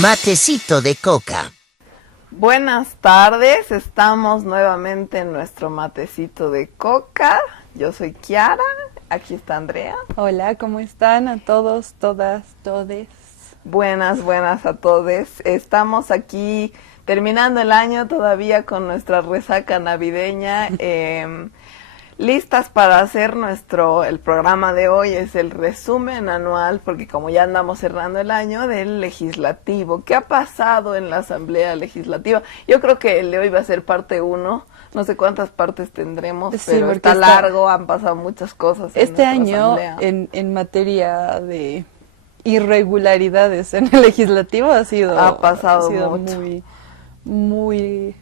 Matecito de coca. Buenas tardes, estamos nuevamente en nuestro matecito de coca. Yo soy Kiara, aquí está Andrea. Hola, ¿cómo están a todos, todas, todes? Buenas a todos. Estamos aquí terminando el año todavía con nuestra resaca navideña. Listas para hacer el programa de hoy, es el resumen anual, porque como ya andamos cerrando el año, del legislativo. ¿Qué ha pasado en la Asamblea Legislativa? Yo creo que el de hoy va a ser parte 1, no sé cuántas partes tendremos, sí, pero está largo, han pasado muchas cosas. Este año, en materia de irregularidades en el legislativo, ha sido mucho. muy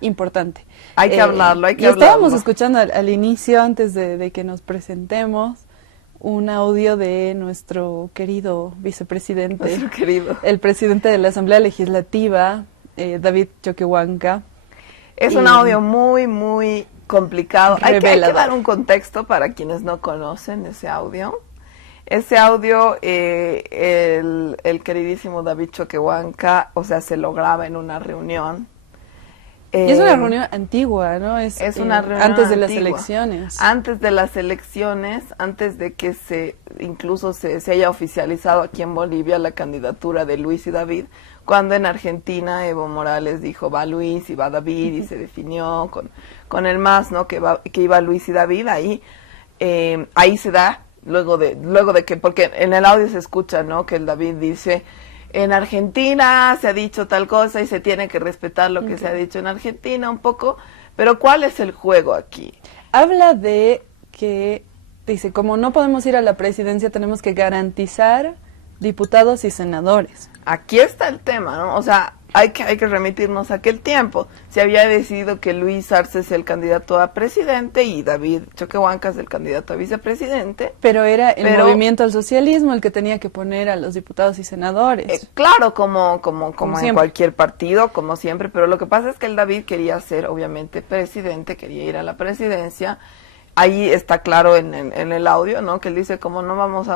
importante. Hay que hablarlo, Estábamos escuchando al inicio, antes de que nos presentemos, un audio de nuestro querido vicepresidente, el presidente de la Asamblea Legislativa, David Choquehuanca. Es un audio muy complicado. Hay que dar un contexto para quienes no conocen ese audio. Ese audio, el queridísimo David Choquehuanca, se lo graba en una reunión. Y es una reunión antigua, ¿no? Es una reunión antes de las elecciones. Antes de las elecciones, antes de que incluso se haya oficializado aquí en Bolivia la candidatura de Luis y David, cuando en Argentina Evo Morales dijo va Luis y va David, y se definió con el MAS, ¿no? Que iba Luis y David, ahí se da, luego de que, porque en el audio se escucha, ¿no? Que el David dice: en Argentina se ha dicho tal cosa y se tiene que respetar lo que se ha dicho en Argentina un poco, pero ¿cuál es el juego aquí? Habla de que, dice, como no podemos ir a la presidencia, tenemos que garantizar diputados y senadores. Aquí está el tema, ¿no? Hay que remitirnos a aquel tiempo. Se había decidido que Luis Arce es el candidato a presidente y David Choquehuanca es el candidato a vicepresidente. Pero era el movimiento al socialismo el que tenía que poner a los diputados y senadores. Claro, como en cualquier partido, como siempre, pero lo que pasa es que el David quería ser, obviamente, presidente, quería ir a la presidencia. Ahí está claro en el audio, ¿no? Que él dice, como no vamos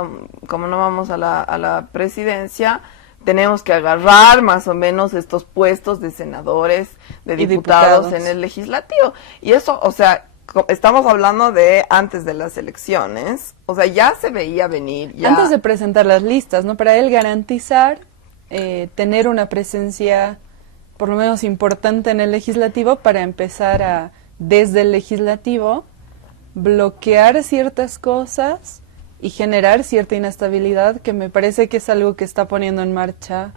a la presidencia, tenemos que agarrar más o menos estos puestos de senadores, de diputados en el legislativo. Y eso, estamos hablando de antes de las elecciones, ya se veía venir. Antes de presentar las listas, ¿no? Para él garantizar tener una presencia por lo menos importante en el legislativo para empezar desde el legislativo, bloquear ciertas cosas y generar cierta inestabilidad, que me parece que es algo que está poniendo en marcha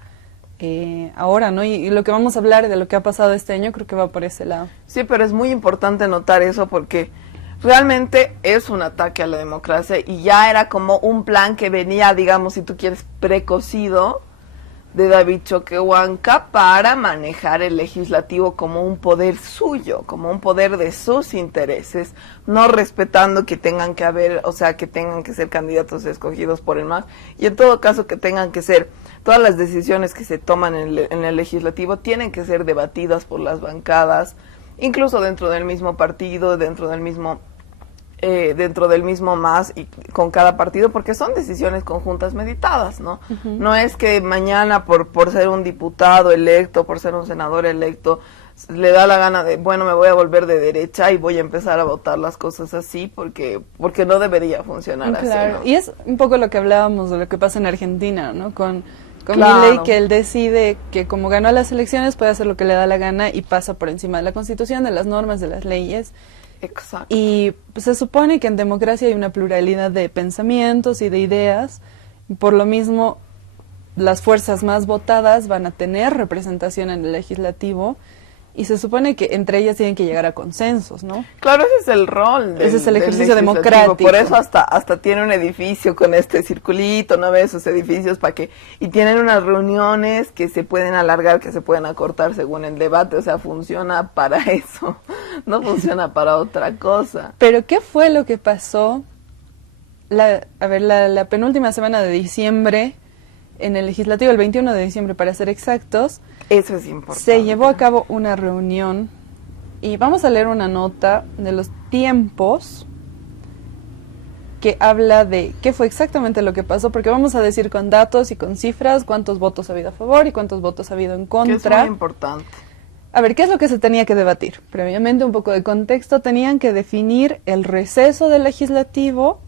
ahora, ¿no? Y lo que vamos a hablar de lo que ha pasado este año creo que va por ese lado. Sí, pero es muy importante notar eso porque realmente es un ataque a la democracia y ya era como un plan que venía, digamos, si tú quieres, precocido de David Choquehuanca para manejar el legislativo como un poder suyo, como un poder de sus intereses, no respetando que tengan que haber, que tengan que ser candidatos escogidos por el MAS, y en todo caso que tengan que ser, todas las decisiones que se toman en el legislativo tienen que ser debatidas por las bancadas, incluso dentro del mismo partido, dentro del mismo MAS y con cada partido, porque son decisiones conjuntas meditadas, ¿no? Uh-huh. No es que mañana por ser un diputado electo, por ser un senador electo, le da la gana de, bueno, me voy a volver de derecha y voy a empezar a votar las cosas así, porque no debería funcionar así, ¿no? Y es un poco lo que hablábamos de lo que pasa en Argentina, ¿no? Con Milei, que él decide que como ganó las elecciones puede hacer lo que le da la gana y pasa por encima de la Constitución, de las normas, de las leyes. Exacto. Y se supone que en democracia hay una pluralidad de pensamientos y de ideas, y por lo mismo las fuerzas más votadas van a tener representación en el legislativo, y se supone que entre ellas tienen que llegar a consensos, ¿no? Claro, ese es el rol. Ese es el ejercicio democrático. Por eso hasta tiene un edificio con este circulito, ¿no ves? Esos edificios y tienen unas reuniones que se pueden alargar, que se pueden acortar según el debate, funciona para eso, no funciona para otra cosa. Pero ¿qué fue lo que pasó la penúltima semana de diciembre en el legislativo, el 21 de diciembre para ser exactos? Eso es importante. Se llevó a cabo una reunión y vamos a leer una nota de los tiempos que habla de qué fue exactamente lo que pasó, porque vamos a decir con datos y con cifras cuántos votos ha habido a favor y cuántos votos ha habido en contra. Que es muy importante. A ver, ¿qué es lo que se tenía que debatir? Previamente, un poco de contexto, tenían que definir el receso del legislativo,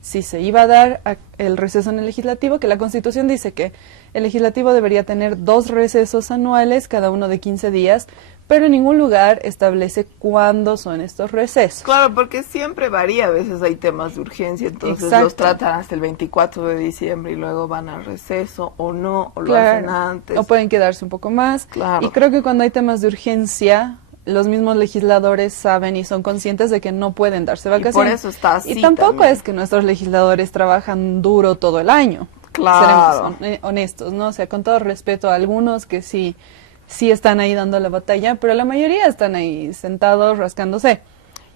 si se iba a dar el receso en el legislativo, que la Constitución dice que el legislativo debería tener 2 recesos anuales, cada uno de 15 días, pero en ningún lugar establece cuándo son estos recesos. Claro, porque siempre varía, a veces hay temas de urgencia, entonces Exacto. los tratan hasta el 24 de diciembre y luego van al receso, o no, o lo Claro, hacen antes. o pueden quedarse un poco más. Claro. Y creo que cuando hay temas de urgencia, los mismos legisladores saben y son conscientes de que no pueden darse vacaciones. por eso está así Y tampoco también. es que nuestros legisladores trabajan duro todo el año. Claro. Seremos honestos, ¿no? O sea, con todo respeto a algunos que sí están ahí dando la batalla, pero la mayoría están ahí sentados rascándose.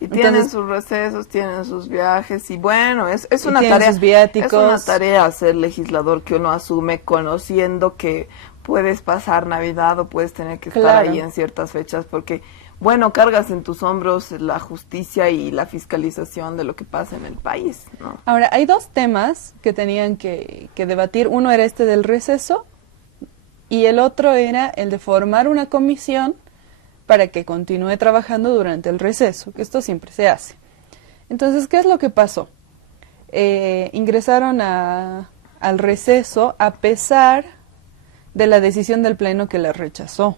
Y tienen Entonces, sus recesos, tienen sus viajes, y bueno, es una tienen tarea. sus viáticos. Es una tarea ser legislador que uno asume conociendo que puedes pasar Navidad o puedes tener que estar Claro. ahí en ciertas fechas, porque, bueno, cargas en tus hombros la justicia y la fiscalización de lo que pasa en el país, ¿no? Ahora, hay 2 temas que tenían que debatir. Uno era este del receso y el otro era el de formar una comisión para que continúe trabajando durante el receso, que esto siempre se hace. Entonces, ¿qué es lo que pasó? Ingresaron al receso a pesar de la decisión del Pleno que la rechazó.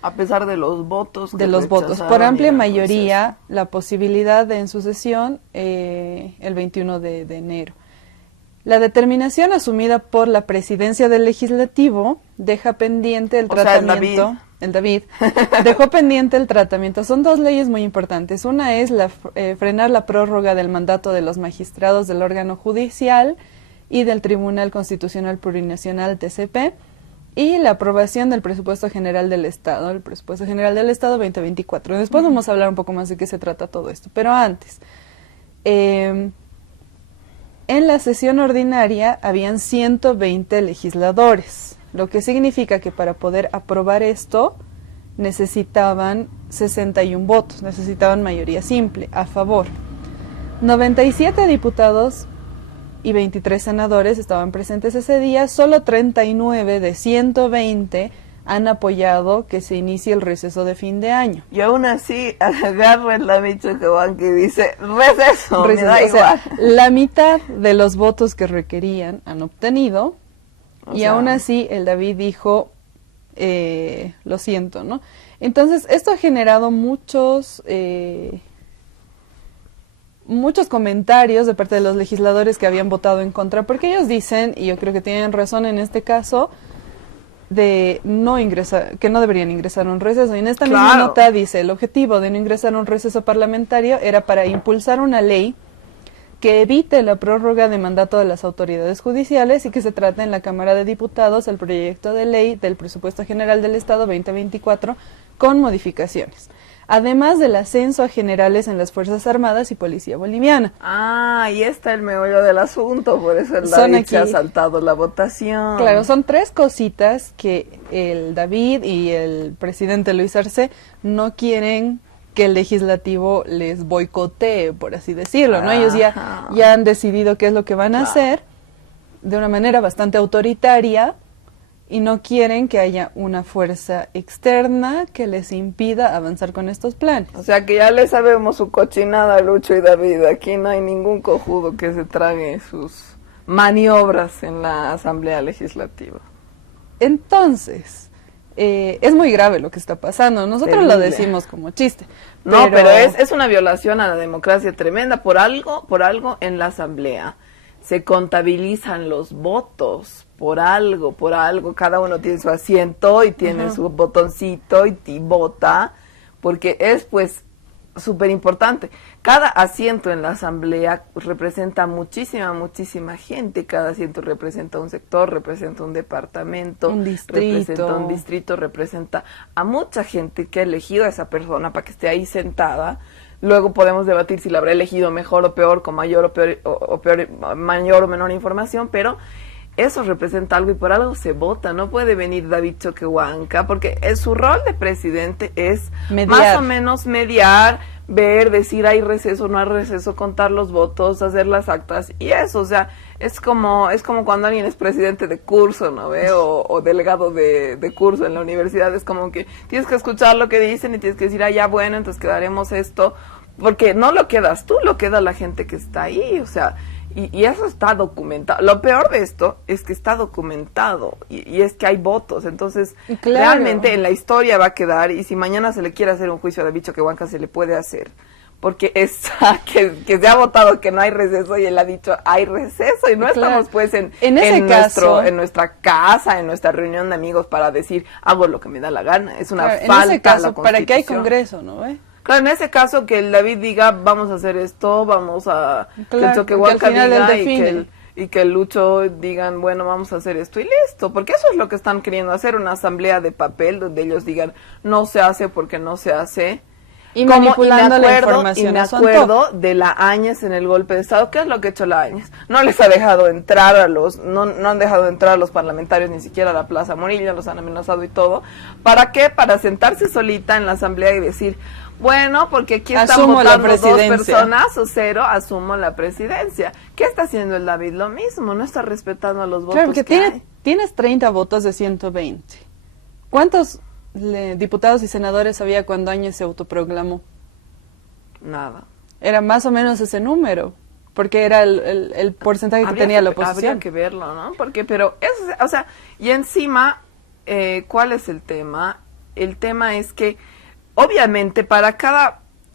A pesar de los votos. De que los votos. rechazaron Por y amplia el mayoría, la posibilidad de en su sesión el 21 de enero. La determinación asumida por la presidencia del legislativo deja pendiente el O sea, tratamiento. El David dejó pendiente el tratamiento. Son 2 leyes muy importantes. Una es frenar la prórroga del mandato de los magistrados del órgano judicial y del Tribunal Constitucional Plurinacional TCP, y la aprobación del Presupuesto General del Estado, el Presupuesto General del Estado 2024. Después vamos a hablar un poco más de qué se trata todo esto. Pero antes, en la sesión ordinaria habían 120 legisladores, lo que significa que para poder aprobar esto necesitaban 61 votos, necesitaban mayoría simple, a favor. 97 diputados y 23 senadores estaban presentes ese día. Solo 39 de 120 han apoyado que se inicie el receso de fin de año. Y aún así, agarra el Davicho Juan que dice, receso, me da O sea, igual. la mitad de los votos que requerían han obtenido, O y sea, aún así el David dijo, lo siento, ¿no? Entonces, esto ha generado muchos comentarios de parte de los legisladores que habían votado en contra, porque ellos dicen, y yo creo que tienen razón en este caso, de no ingresar, que no deberían ingresar a un receso. Y en esta misma Claro. nota dice, el objetivo de no ingresar a un receso parlamentario era para impulsar una ley que evite la prórroga de mandato de las autoridades judiciales y que se trate en la Cámara de Diputados el proyecto de ley del Presupuesto General del Estado 2024 con modificaciones, además del ascenso a generales en las Fuerzas Armadas y Policía Boliviana. Ah, y está el meollo del asunto, por eso el Son David se ha aquí- saltado la votación. Claro, son 3 cositas que el David y el presidente Luis Arce no quieren que el legislativo les boicotee, por así decirlo, ¿no? Ellos Ajá. ya han decidido qué es lo que van a Claro. hacer de una manera bastante autoritaria y no quieren que haya una fuerza externa que les impida avanzar con estos planes. O sea que ya le sabemos su cochinada, Lucho y David. Aquí no hay ningún cojudo que se trague sus maniobras en la Asamblea Legislativa. Entonces, es muy grave lo que está pasando. Nosotros lo Terrible. decimos como chiste. No, pero es una violación a la democracia tremenda. Por algo en la Asamblea se contabilizan los votos. Por algo, cada uno tiene su asiento y tiene Ajá. su botoncito y vota, porque es pues súper importante. Cada asiento en la Asamblea representa muchísima gente. Cada asiento representa un sector, representa un departamento, Un distrito. representa un distrito, representa a mucha gente que ha elegido a esa persona para que esté ahí sentada. Luego podemos debatir si la habrá elegido mejor o peor, con mayor mayor o menor información, pero eso representa algo y por algo se vota. No puede venir David Choquehuanca, porque su rol de presidente es Mediar. más o menos mediar, ver, decir hay receso, no hay receso, contar los votos, hacer las actas y eso, o sea, es como cuando alguien es presidente de curso, ¿no ve? O delegado de curso en la universidad, es como que tienes que escuchar lo que dicen y tienes que decir, ah, ya bueno, entonces quedaremos esto, porque no lo quedas tú, lo queda la gente que está ahí, o sea, y eso está documentado. Lo peor de esto es que está documentado y es que hay votos. Entonces, claro, realmente en la historia va a quedar, y si mañana se le quiere hacer un juicio a David Choquehuanca, se le puede hacer. Porque que se ha votado que no hay receso y él ha dicho hay receso y no estamos pues en nuestra casa, en nuestra reunión de amigos para decir hago lo que me da la gana. Es una falta en ese caso, a la Constitución. ¿para qué hay Congreso, no? Claro, en ese caso que el David diga, vamos a hacer esto, vamos a... Claro, que el Choquehuanca al final diga él y que el Lucho digan, bueno, vamos a hacer esto y listo. Porque eso es lo que están queriendo hacer, una asamblea de papel donde ellos digan, no se hace porque no se hace. Y manipulando la información. Y me acuerdo de la Áñez en el golpe de Estado. ¿Qué es lo que ha hecho la Áñez? No les ha dejado entrar no han dejado entrar a los parlamentarios ni siquiera a la Plaza Morilla, los han amenazado y todo. ¿Para qué? Para sentarse solita en la asamblea y decir, bueno, porque aquí están votando dos personas o cero, asumo la presidencia. ¿Qué está haciendo el David? Lo mismo, no está respetando a los votos. Claro, porque tienes 30 votos de 120. ¿Cuántos diputados y senadores había cuando Áñez se autoproclamó? Nada. Era más o menos ese número, porque era el porcentaje que tenía la oposición. Habría que verlo, ¿no? Pero eso, o sea, y encima, ¿cuál es el tema? El tema es que, obviamente,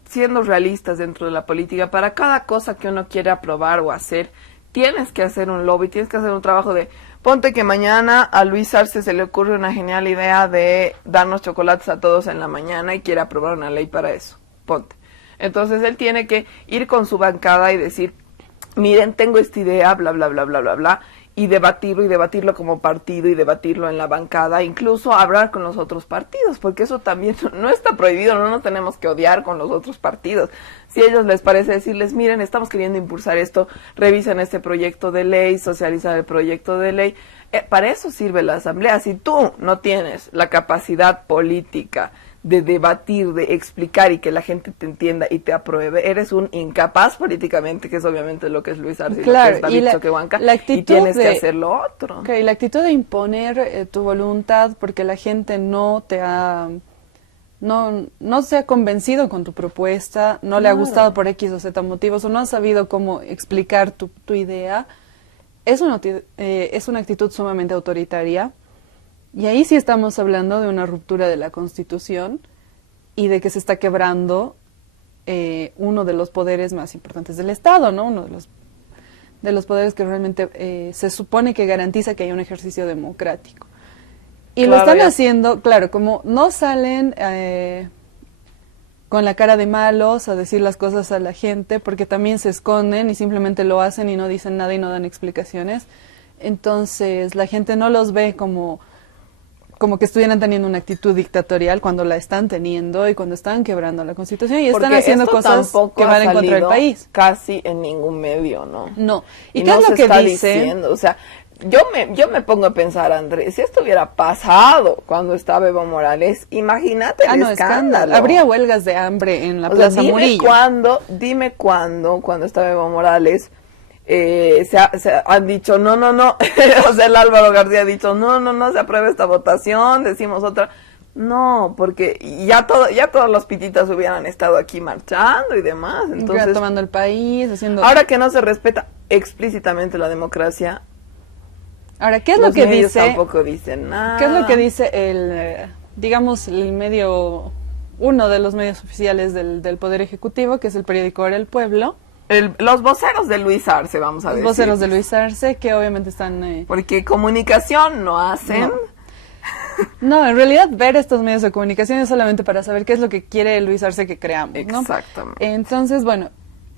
siendo realistas dentro de la política, para cada cosa que uno quiere aprobar o hacer, tienes que hacer un lobby, tienes que hacer un trabajo de... Ponte que mañana a Luis Arce se le ocurre una genial idea de darnos chocolates a todos en la mañana y quiere aprobar una ley para eso. Ponte. Entonces él tiene que ir con su bancada y decir, miren, tengo esta idea, bla, bla, bla, bla, bla, bla, y debatirlo como partido y debatirlo en la bancada, incluso hablar con los otros partidos, porque eso también no está prohibido, no nos tenemos que odiar con los otros partidos. Si a ellos les parece decirles, miren, estamos queriendo impulsar esto, revisen este proyecto de ley, socializar el proyecto de ley, para eso sirve la asamblea. Si tú no tienes la capacidad política de debatir, de explicar y que la gente te entienda y te apruebe, eres un incapaz políticamente, que es obviamente lo que es Luis Arce, claro, y lo que es David Choquehuanca, y tienes que hacer lo otro. Okay, la actitud de imponer tu voluntad porque la gente no se ha convencido con tu propuesta, no le ha gustado por X o Z motivos, o no ha sabido cómo explicar tu idea, es una actitud sumamente autoritaria. Y ahí sí estamos hablando de una ruptura de la Constitución y de que se está quebrando uno de los poderes más importantes del Estado, ¿no? Uno de los poderes que realmente se supone que garantiza que hay un ejercicio democrático. Y claro, lo están haciendo, claro, como no salen con la cara de malos a decir las cosas a la gente, porque también se esconden y simplemente lo hacen y no dicen nada y no dan explicaciones. Entonces la gente no los ve como que estuvieran teniendo una actitud dictatorial cuando la están teniendo y cuando están quebrando la Constitución y están haciendo cosas que van en contra del país. Casi en ningún medio, ¿no? No. ¿Y qué es lo que dice? Diciendo, o sea, yo me pongo a pensar, Andrés, si esto hubiera pasado cuando estaba Evo Morales, imagínate el escándalo. Habría huelgas de hambre en la Plaza Murillo. Dime cuando estaba Evo Morales, se han dicho no, o sea, el Álvaro García ha dicho no se aprueba esta votación, decimos otra, no, porque ya todos los pititas hubieran estado aquí marchando y demás, entonces tomando el país, haciendo... Ahora que no se respeta explícitamente la democracia, ahora, ¿qué es lo que dice? Tampoco dicen nada. ¿Qué es lo que dice uno de los medios oficiales del Poder Ejecutivo, que es el periódico Ahora el Pueblo? Los voceros de Luis Arce, vamos a decir. Los voceros de Luis Arce, que obviamente están... Porque comunicación no hacen. No, en realidad ver estos medios de comunicación es solamente para saber qué es lo que quiere Luis Arce que creamos, ¿no? Exactamente. Entonces, bueno,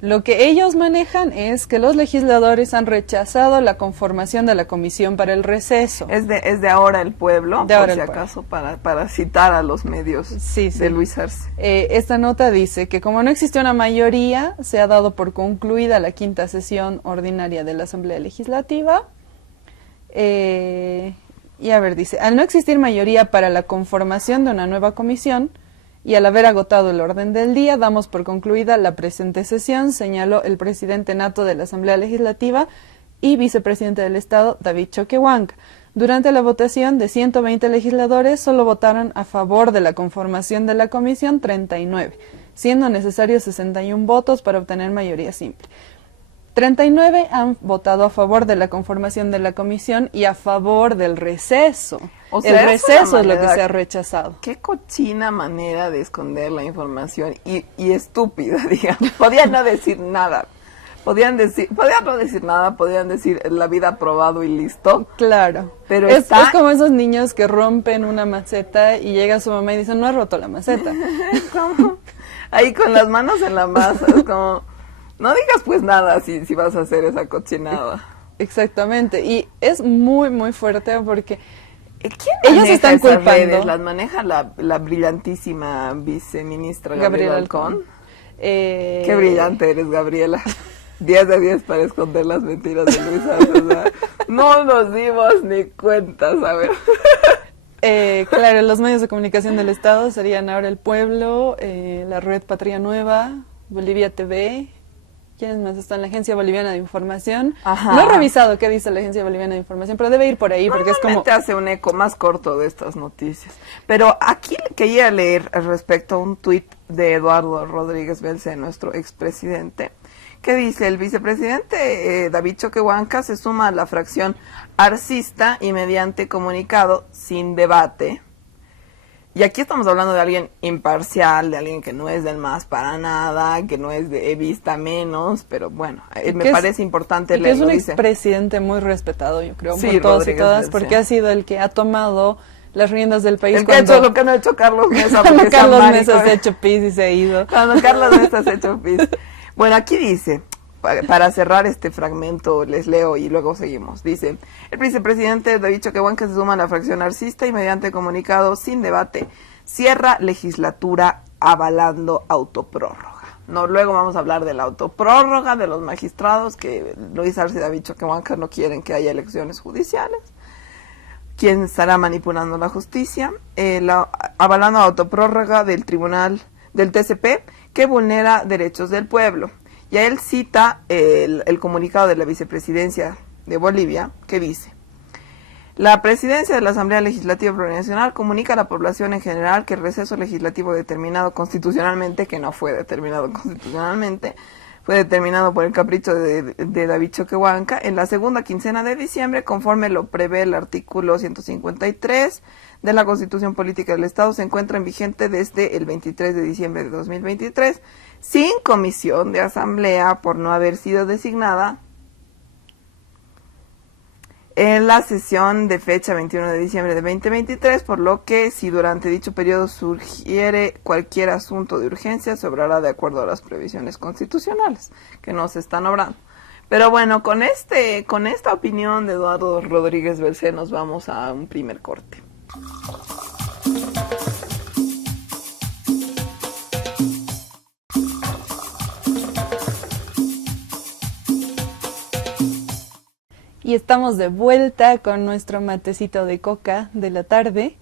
lo que ellos manejan es que los legisladores han rechazado la conformación de la Comisión para el Receso. Es de Ahora el Pueblo, de por si acaso, para citar a los medios de Luis Arce. Esta nota dice que como no existe una mayoría, se ha dado por concluida la 5ª sesión ordinaria de la Asamblea Legislativa. Y a ver, dice, al no existir mayoría para la conformación de una nueva comisión, Y al haber agotado el orden del día, damos por concluida la presente sesión, señaló el presidente nato de la Asamblea Legislativa y vicepresidente del Estado, David Choquehuanca. Durante la votación de 120 legisladores, solo votaron a favor de la conformación de la comisión 39, siendo necesarios 61 votos para obtener mayoría simple. 39 han votado a favor de la conformación de la comisión y a favor del receso. O sea, el receso es lo que se ha rechazado. Qué cochina manera de esconder la información y estúpida, digamos. Podían no decir nada. Podían no decir nada, podían decir la vida aprobado y listo. Claro. Pero es como esos niños que rompen una maceta y llega su mamá y dice, no ha roto la maceta. Como ahí con las manos en la masa, es como, no digas pues nada si vas a hacer esa cochinada. Exactamente, y es muy, muy fuerte porque ¿quién ellos están esas culpando? Redes? Las maneja la brillantísima viceministra Gabriela Alcón. Qué brillante eres, Gabriela. 10 de 10 para esconder las mentiras de Luis Arce, o sea, no nos dimos ni cuenta, ¿sabes? Claro, los medios de comunicación del Estado serían ahora El Pueblo, la Red Patria Nueva, Bolivia TV. ¿Quiénes más están? La Agencia Boliviana de Información. Ajá. No he revisado qué dice la Agencia Boliviana de Información, pero debe ir por ahí porque es como... hace un eco más corto de estas noticias. Pero aquí quería leer respecto a un tuit de Eduardo Rodríguez Belce, nuestro expresidente, que dice: el vicepresidente David Choquehuanca se suma a la fracción arcista y mediante comunicado sin debate. Y aquí estamos hablando de alguien imparcial, de alguien que no es del MAS para nada, que no es de vista menos, pero bueno, me parece importante leerlo. Que es un expresidente muy respetado, yo creo, sí, por todos Rodríguez y todas, Belce, porque ha sido el que ha tomado las riendas del país. El que ha hecho lo que no ha hecho Carlos Mesa. Cuando Carlos Mesa se ha hecho pis y se ha ido. Cuando Carlos Mesa se ha hecho pis. Bueno, aquí dice, para cerrar este fragmento, les leo y luego seguimos. Dice: el vicepresidente David Choquehuanca se suma a la fracción arcista y mediante comunicado sin debate cierra legislatura avalando autoprórroga. No, luego vamos a hablar de la autoprórroga, de los magistrados, que Luis Arce y David Choquehuanca no quieren que haya elecciones judiciales. ¿Quién estará manipulando la justicia? Avalando autoprórroga del tribunal del TCP que vulnera derechos del pueblo. Y a él cita el comunicado de la vicepresidencia de Bolivia, que dice: la presidencia de la Asamblea Legislativa Plurinacional comunica a la población en general que el receso legislativo determinado constitucionalmente, que no fue determinado constitucionalmente, fue determinado por el capricho de David Choquehuanca, en la segunda quincena de diciembre, conforme lo prevé el artículo 153 de la Constitución Política del Estado, se encuentra en vigente desde el 23 de diciembre de 2023, sin comisión de asamblea por no haber sido designada en la sesión de fecha 21 de diciembre de 2023, por lo que si durante dicho periodo surgiere cualquier asunto de urgencia, se obrará de acuerdo a las previsiones constitucionales que no se están obrando. Pero bueno, con esta opinión de Eduardo Rodríguez Belce nos vamos a un primer corte. Y estamos de vuelta con nuestro matecito de coca de la tarde.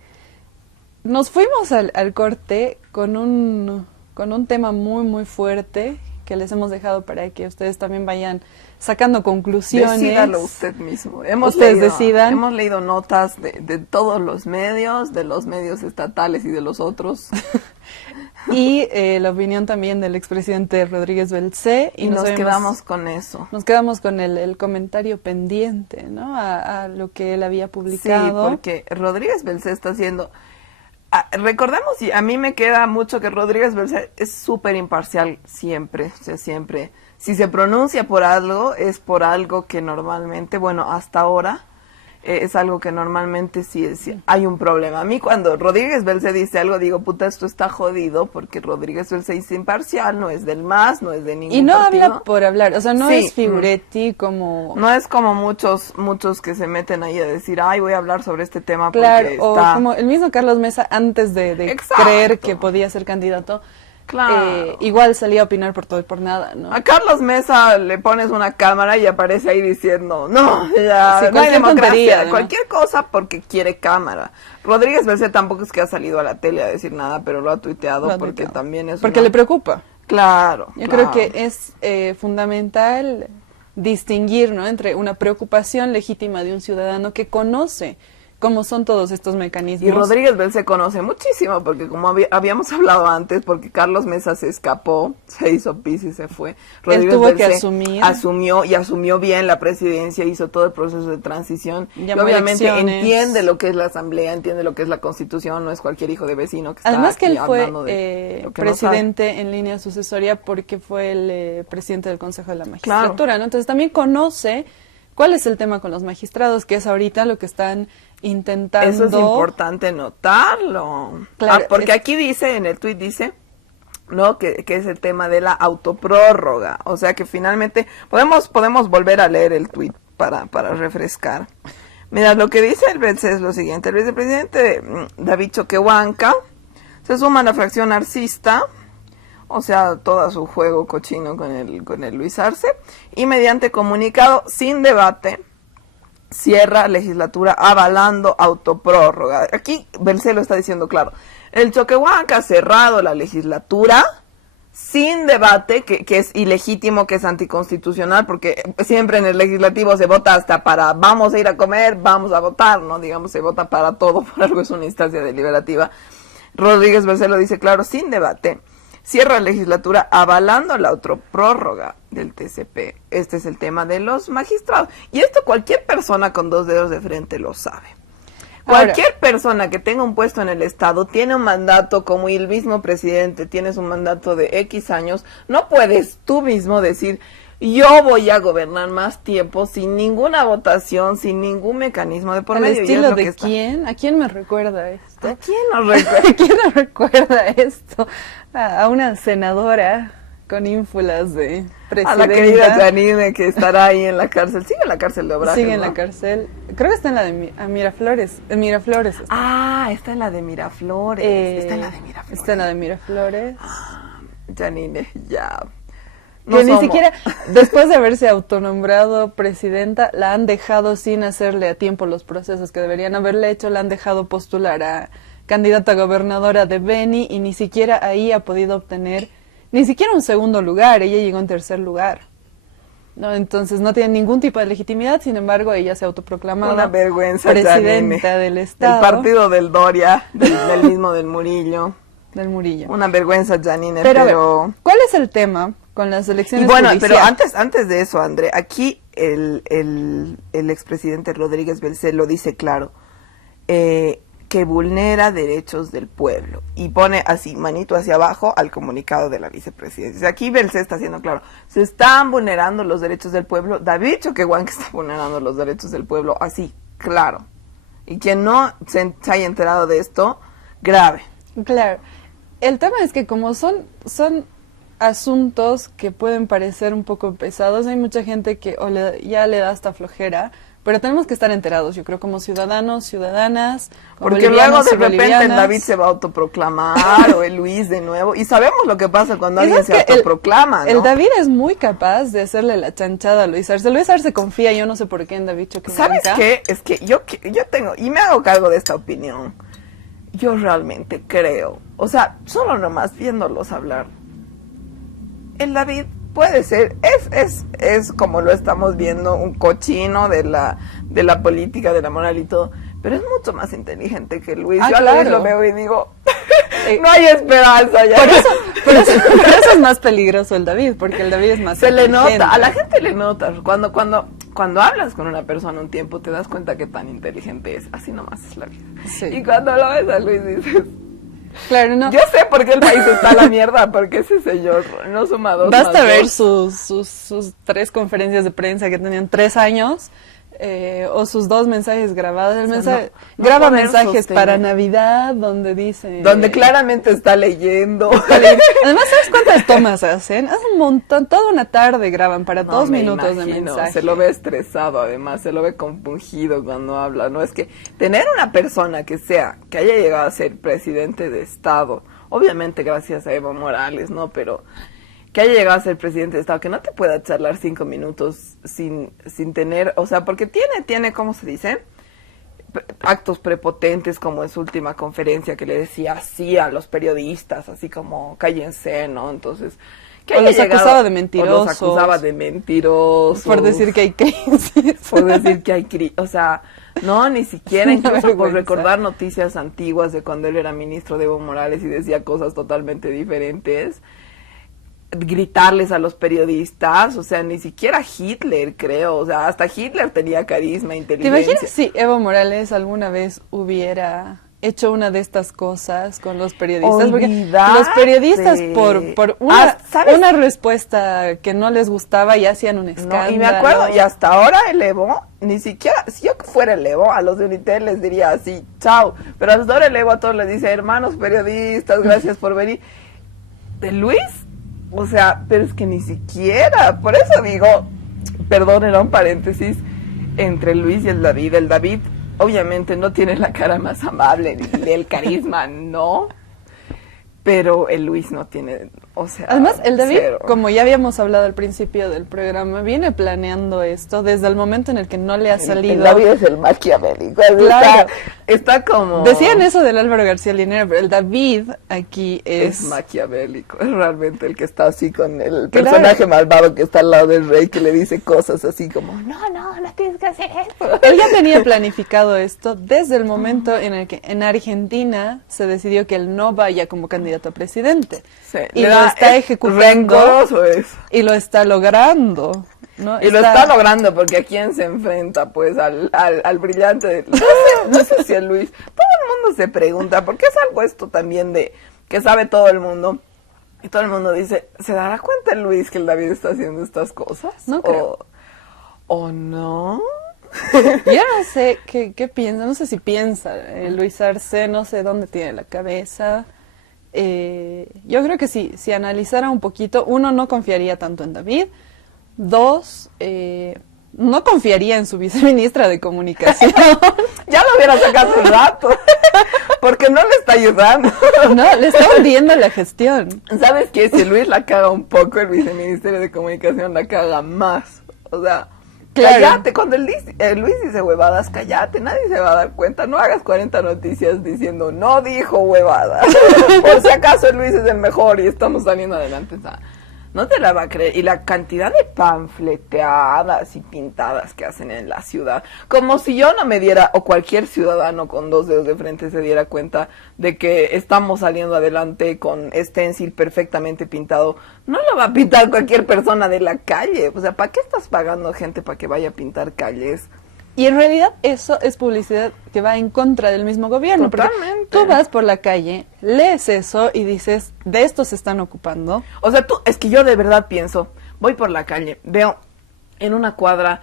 Nos fuimos al corte con un tema muy, muy fuerte que les hemos dejado para que ustedes también vayan sacando conclusiones. Decídalo usted mismo. Ustedes decidan. Hemos leído notas de todos los medios, de los medios estatales y de los otros. Y la opinión también del expresidente Rodríguez Belce. Y nos quedamos con eso. Nos quedamos con el comentario pendiente, ¿no? A lo que él había publicado. Sí, porque Rodríguez Belce está haciendo... recordemos, y a mí me queda mucho que Rodríguez Belce es súper imparcial siempre, o sea, siempre. Si se pronuncia por algo, es por algo que normalmente, bueno, hasta ahora, es algo que normalmente sí hay un problema. A mí cuando Rodríguez Belce dice algo, digo, puta, esto está jodido, porque Rodríguez Belce es imparcial, no es del MAS, no es de ningún partido. Y no partido. habla por hablar, o sea, no es figuretti como... No es como muchos que se meten ahí a decir, ay, voy a hablar sobre este tema claro, porque o está... como el mismo Carlos Mesa, antes de creer que podía ser candidato, Claro. igual salía a opinar por todo y por nada, ¿no? A Carlos Mesa le pones una cámara y aparece ahí diciendo, no, ya, Sí, no hay cualquier democracia, tontería, ¿no? cualquier cosa porque quiere cámara. Rodríguez Belcé tampoco es que ha salido a la tele a decir nada, pero lo ha tuiteado Lo ha porque tuiteado. también es Porque una- le preocupa. Claro, Yo claro. creo que es fundamental distinguir, ¿no?, entre una preocupación legítima de un ciudadano que conoce cómo son todos estos mecanismos. Y Rodríguez Belcé conoce muchísimo, porque como habíamos hablado antes, porque Carlos Mesa se escapó, se hizo pis y se fue. Rodríguez tuvo que Belcé asumió bien la presidencia, hizo todo el proceso de transición. Y Llamó obviamente elecciones. entiende lo que es la asamblea, entiende lo que es la constitución, no es cualquier hijo de vecino que está Además que aquí él fue hablando de lo que no sabe. presidente en línea sucesoria porque fue el presidente del Consejo de la Magistratura, ¿no? Entonces también conoce cuál es el tema con los magistrados, que es ahorita lo que están intentando. Eso es importante notarlo. Claro, porque aquí dice, en el tuit dice, ¿no?, que es el tema de la autoprórroga. O sea que finalmente podemos volver a leer el tuit para refrescar. Mira, lo que dice el Belcé es lo siguiente. El vicepresidente David Choquehuanca se suma a la fracción arcista, o sea, todo su juego cochino con el Luis Arce, y mediante comunicado sin debate cierra legislatura avalando autoprórroga. Aquí Belcé lo está diciendo claro. El Choquehuanca ha cerrado la legislatura sin debate, que es ilegítimo, que es anticonstitucional, porque siempre en el legislativo se vota hasta para vamos a ir a comer, vamos a votar, ¿no? Digamos, se vota para todo, por algo es una instancia deliberativa. Rodríguez Belcé lo dice claro, sin debate. Cierra la legislatura avalando la autoprórroga del TCP. Este es el tema de los magistrados. Y esto cualquier persona con dos dedos de frente lo sabe. Cualquier persona que tenga un puesto en el Estado tiene un mandato, como el mismo presidente, tienes un mandato de X años, no puedes tú mismo decir, yo voy a gobernar más tiempo sin ninguna votación, sin ningún mecanismo de por ¿Al medio. Y es estilo lo que de está. quién? ¿A quién me recuerda esto? ¿A quién nos recuerda? ¿A quién nos recuerda esto? A una senadora con ínfulas de presidenta. A la querida Janine, que estará ahí en la cárcel. Sigue en la cárcel de Obrajes, Sigue en ¿no? la cárcel. Creo que está en la de Miraflores. En Miraflores. Está. Ah, está en la de Miraflores. Está en la de Miraflores. Está en la de Miraflores. Janine, ya. Que ni siquiera, después de haberse autonombrado presidenta, la han dejado sin hacerle a tiempo los procesos que deberían haberle hecho, la han dejado postular a candidata a gobernadora de Beni y ni siquiera ahí ha podido obtener ni siquiera un segundo lugar, ella llegó en tercer lugar. ¿No? Entonces no tiene ningún tipo de legitimidad, sin embargo ella se autoproclamaba una vergüenza, presidenta Janine. del Estado. El partido del Doria, del mismo del Murillo. Del Murillo. Una vergüenza, Janine, Pero, a ver, pero... ¿cuál es el tema con las elecciones Y bueno, judiciales? pero antes de eso, André, aquí el expresidente Rodríguez Belcé lo dice claro, que vulnera derechos del pueblo y pone así, manito hacia abajo al comunicado de la vicepresidencia. Aquí Belcé está haciendo claro, se están vulnerando los derechos del pueblo. David Choquehuanca está vulnerando los derechos del pueblo, así, claro. Y quien no se haya enterado de esto, grave. Claro. El tema es que como son asuntos que pueden parecer un poco pesados, hay mucha gente que ya le da hasta flojera, pero tenemos que estar enterados, yo creo, como ciudadanos, ciudadanas, como porque luego de bolivianos y repente el bolivianas. David se va a autoproclamar o el Luis de nuevo, y sabemos lo que pasa cuando alguien se autoproclama, ¿no? El David es muy capaz de hacerle la chanchada a Luis Arce. Luis Arce confía, yo no sé por qué en David Choquehuanca. ¿Sabes qué? Es que yo tengo, y me hago cargo de esta opinión, yo realmente creo, o sea, solo nomás viéndolos hablar, el David puede ser, es como lo estamos viendo, un cochino de la política, de la moral y todo, pero es mucho más inteligente que Luis. Yo a Luis lo veo y digo, no hay esperanza ya. Por eso es más peligroso el David, porque el David es más Se le inteligente. nota, a la gente le nota, cuando hablas con una persona un tiempo te das cuenta qué tan inteligente es, así nomás es la vida. Sí. Y cuando lo ves a Luis dices, claro, no. yo sé por qué el país está a la mierda, porque ese señor no suma dos. Basta más ver dos. sus 3 conferencias de prensa que tenían 3 años, o sus 2 mensajes grabados. El mensaje, no graba poder mensajes sostener. para Navidad donde dice... Donde claramente está leyendo. Además, ¿sabes cuántas tomas hacen? Hacen un montón, toda una tarde graban para No, 2 me minutos de imagino, mensaje. se lo ve estresado, además, se lo ve compungido cuando habla, ¿no? Es que tener una persona que haya llegado a ser presidente de Estado obviamente gracias a Evo Morales, ¿no? Pero que haya llegado a ser presidente de Estado, que no te pueda charlar 5 minutos sin tener, o sea, porque tiene, ¿cómo se dice? Actos prepotentes, como en su última conferencia, que le decía así a los periodistas, así como cállense, ¿no? Entonces, que o los acusaba de mentirosos. O los acusaba de mentirosos. Por decir que hay crisis. Por decir que hay crisis, o sea, no, ni siquiera, incluso por vergüenza. recordar noticias antiguas de cuando él era ministro de Evo Morales y decía cosas totalmente diferentes. Gritarles a los periodistas, o sea, ni siquiera Hitler, creo, o sea, hasta Hitler tenía carisma, ¿Te inteligencia. imaginas si Evo Morales alguna vez hubiera hecho una de estas cosas con los periodistas? Porque los periodistas por una respuesta que no les gustaba ya hacían un escándalo. No, y me acuerdo, y hasta ahora el Evo, ni siquiera, si yo fuera el Evo, a los de Unitel les diría así, chao, pero hasta ahora el Evo a todos les dice, hermanos periodistas, gracias por venir. ¿De Luis? O sea, pero es que ni siquiera, por eso digo, perdón, era un paréntesis, entre Luis y el David. El David obviamente no tiene la cara más amable, ni el carisma, no, pero el Luis no tiene, o sea, además el David, cero. como ya habíamos hablado al principio del programa, viene planeando esto desde el momento en el que no le ha salido. El David es el maquiavélico, Claro. está como... Decían eso del Álvaro García Linera, pero el David aquí es maquiavélico, es realmente el que está así con el Claro. personaje malvado que está al lado del rey, que le dice cosas así como, no tienes que hacer eso. Él ya tenía planificado esto desde el momento en el que en Argentina se decidió que él no vaya como candidato a presidente. Sí, Y lo está ejecutando rencoroso eso. y lo está logrando, ¿no? Y lo está logrando porque ¿a quién se enfrenta? Pues al brillante, no sé si a Luis. Todo el mundo se pregunta, porque es algo esto también de que sabe todo el mundo. Y todo el mundo dice, ¿se dará cuenta Luis que el David está haciendo estas cosas? No creo. ¿O no? Yo no sé qué piensa, no sé si piensa Luis Arce, no sé dónde tiene la cabeza. Yo creo que si analizara un poquito, uno, no confiaría tanto en David. Dos, no confiaría en su viceministra de comunicación. Ya lo hubiera sacado hace rato, porque no le está ayudando. No, le está hundiendo la gestión. ¿Sabes qué? Si Luis la caga un poco, el viceministerio de comunicación la caga más. O sea, claro. Cállate, cuando Luis dice huevadas, cállate, nadie se va a dar cuenta. No hagas 40 noticias diciendo, no dijo huevadas. Por si acaso Luis es el mejor y estamos saliendo adelante. O sea, no te la va a creer. Y la cantidad de panfleteadas y pintadas que hacen en la ciudad. Como si yo no me diera, o cualquier ciudadano con 2 dedos de frente se diera cuenta de que estamos saliendo adelante con stencil perfectamente pintado. No lo va a pintar cualquier persona de la calle. O sea, ¿para qué estás pagando gente para que vaya a pintar calles? Y en realidad eso es publicidad que va en contra del mismo gobierno. Totalmente. Porque tú vas por la calle, lees eso y dices, de esto se están ocupando. O sea, es que yo de verdad pienso, voy por la calle, veo en una cuadra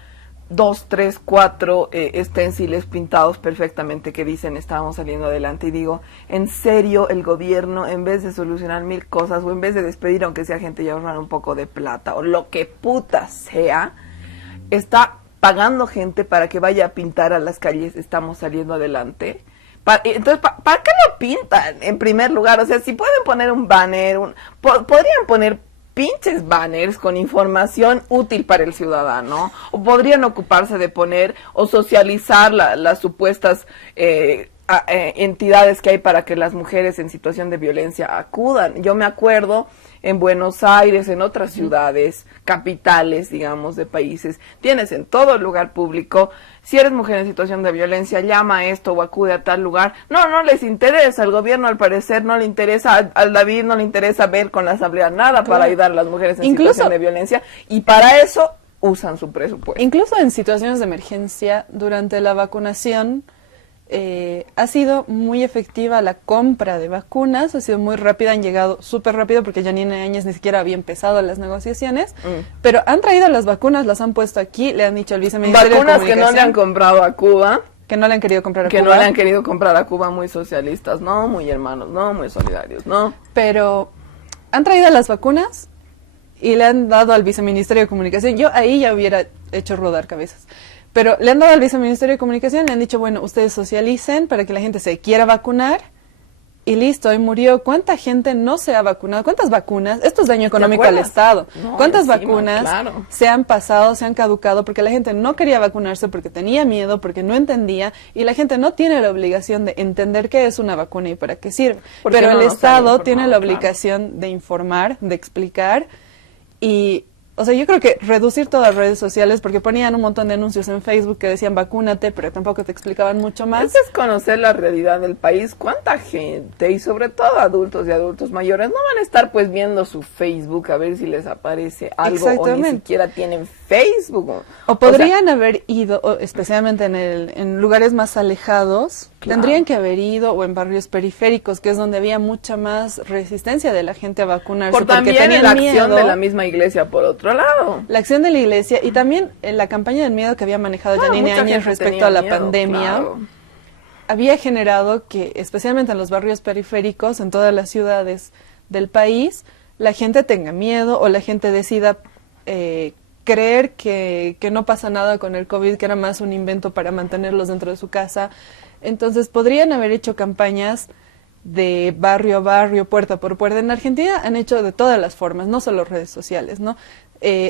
2, 3, 4 stenciles pintados perfectamente que dicen estábamos saliendo adelante y digo, en serio el gobierno, en vez de solucionar 1000 cosas o en vez de despedir aunque sea gente y ahorrar un poco de plata o lo que puta sea, está pagando gente para que vaya a pintar a las calles, estamos saliendo adelante. Entonces, ¿para qué lo pintan en primer lugar? O sea, si pueden poner un banner, podrían poner pinches banners con información útil para el ciudadano, o podrían ocuparse de poner o socializar las supuestas entidades que hay para que las mujeres en situación de violencia acudan. Yo me acuerdo en Buenos Aires, en otras ciudades, capitales, digamos, de países, tienes en todo lugar público, si eres mujer en situación de violencia, llama a esto o acude a tal lugar. No les interesa, al gobierno al parecer no le interesa, al David no le interesa ver con la asamblea nada para ayudar a las mujeres en situación de violencia, y para eso usan su presupuesto. Incluso en situaciones de emergencia, durante la vacunación, ha sido muy efectiva la compra de vacunas, ha sido muy rápida, han llegado súper rápido porque Janine Áñez ni siquiera había empezado las negociaciones, pero han traído las vacunas, las han puesto aquí, le han dicho al viceministerio de Comunicación. Comunicación. Vacunas que no le han comprado a Cuba. Que no le han querido comprar a Cuba. Que no le han querido comprar a Cuba, muy socialistas, no, muy hermanos, no, muy solidarios, no. Pero han traído las vacunas y le han dado al viceministerio de Comunicación. Yo ahí ya hubiera hecho rodar cabezas. Pero le han dado al viceministerio de Comunicación, le han dicho, bueno, ustedes socialicen para que la gente se quiera vacunar y listo, y murió. ¿Cuánta gente no se ha vacunado? ¿Cuántas vacunas? Esto es daño económico al Estado. No, ¿Cuántas encima, vacunas claro. se han pasado, se han caducado porque la gente no quería vacunarse, porque tenía miedo, porque no entendía, y la gente no tiene la obligación de entender qué es una vacuna y para qué sirve? Porque Pero no el nos han Estado informado, tiene la claro. obligación de informar, de explicar, y o sea, yo creo que reducir todas las redes sociales, porque ponían un montón de anuncios en Facebook que decían vacúnate, pero tampoco te explicaban mucho más. Eso es conocer la realidad del país. ¿Cuánta gente, y sobre todo adultos y adultos mayores, no van a estar pues viendo su Facebook a ver si les aparece algo, o ni Exactamente. siquiera tienen Facebook? O podrían haber ido, especialmente en lugares más alejados, Claro. tendrían que haber ido, o en barrios periféricos, que es donde había mucha más resistencia de la gente a vacunarse, por porque también tenían la acción miedo. de la misma iglesia por otro lado. La acción de la iglesia y también la campaña del miedo que había manejado Claro, Yanine mucha Áñez gente respecto tenía a la miedo, pandemia, claro. había generado que, especialmente en los barrios periféricos, en todas las ciudades del país, la gente tenga miedo o la gente decida creer que no pasa nada con el COVID, que era más un invento para mantenerlos dentro de su casa. Entonces, podrían haber hecho campañas de barrio a barrio, puerta por puerta. En Argentina han hecho de todas las formas, no solo redes sociales, ¿no?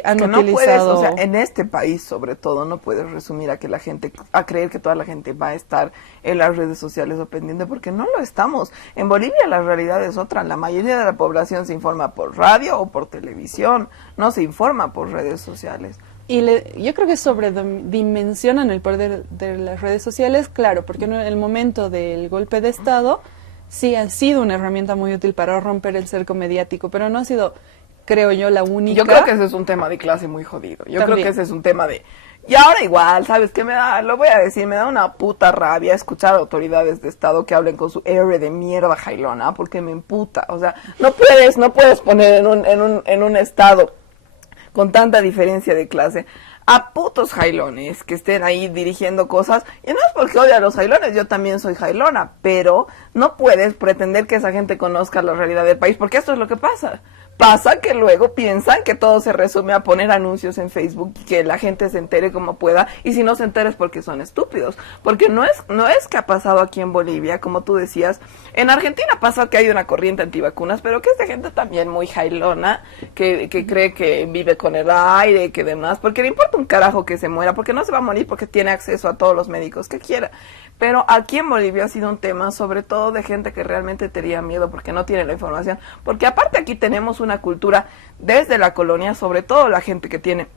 Han Que no puedes, utilizado... o sea, en este país sobre todo, no puedes resumir a que la gente, a creer que toda la gente va a estar en las redes sociales o pendiente, porque no lo estamos. En Bolivia la realidad es otra. La mayoría de la población se informa por radio o por televisión, no se informa por redes sociales. Y yo creo que sobredimensionan el poder de las redes sociales, claro, porque en el momento del golpe de Estado sí han sido una herramienta muy útil para romper el cerco mediático, pero no ha sido, creo yo, la única. Yo creo que ese es un tema de clase muy jodido. Yo creo También. que ese es un tema de... Y ahora igual, ¿sabes qué me da? Lo voy a decir, me da una puta rabia escuchar a autoridades de Estado que hablen con su R de mierda jailona, porque me emputa. O sea, no puedes poner en un Estado con tanta diferencia de clase a putos jailones que estén ahí dirigiendo cosas, y no es porque odie a los jailones, yo también soy jailona, pero no puedes pretender que esa gente conozca la realidad del país, porque esto es lo que pasa. Pasa que luego piensan que todo se resume a poner anuncios en Facebook y que la gente se entere como pueda, y si no se entera es porque son estúpidos, porque no es que ha pasado aquí en Bolivia, como tú decías. En Argentina pasa que hay una corriente antivacunas, pero que es de gente también muy jailona, que cree que vive con el aire, que demás, porque le importa un carajo que se muera, porque no se va a morir, porque tiene acceso a todos los médicos que quiera. Pero aquí en Bolivia ha sido un tema sobre todo de gente que realmente tenía miedo porque no tiene la información, porque aparte aquí tenemos una cultura desde la colonia, sobre todo la gente que tiene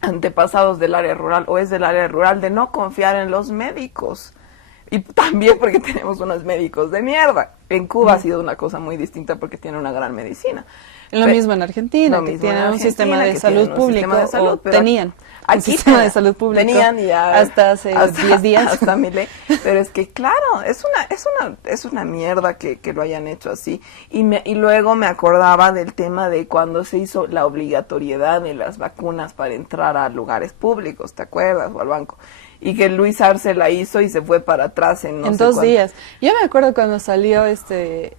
antepasados del área rural o es del área rural, de no confiar en los médicos. Y también porque tenemos unos médicos de mierda. En Cuba ha sido una cosa muy distinta porque tiene una gran medicina. Lo mismo en Argentina, que tienen un sistema de salud público, o tenían un sistema de salud público tenían ya hasta hace 10 días. Hasta pero es que claro, es una mierda que lo hayan hecho así. Y luego me acordaba del tema de cuando se hizo la obligatoriedad de las vacunas para entrar a lugares públicos, ¿te acuerdas? O al banco. Y que Luis Arce la hizo y se fue para atrás en no sé 2 cuánto. días. Yo me acuerdo cuando salió este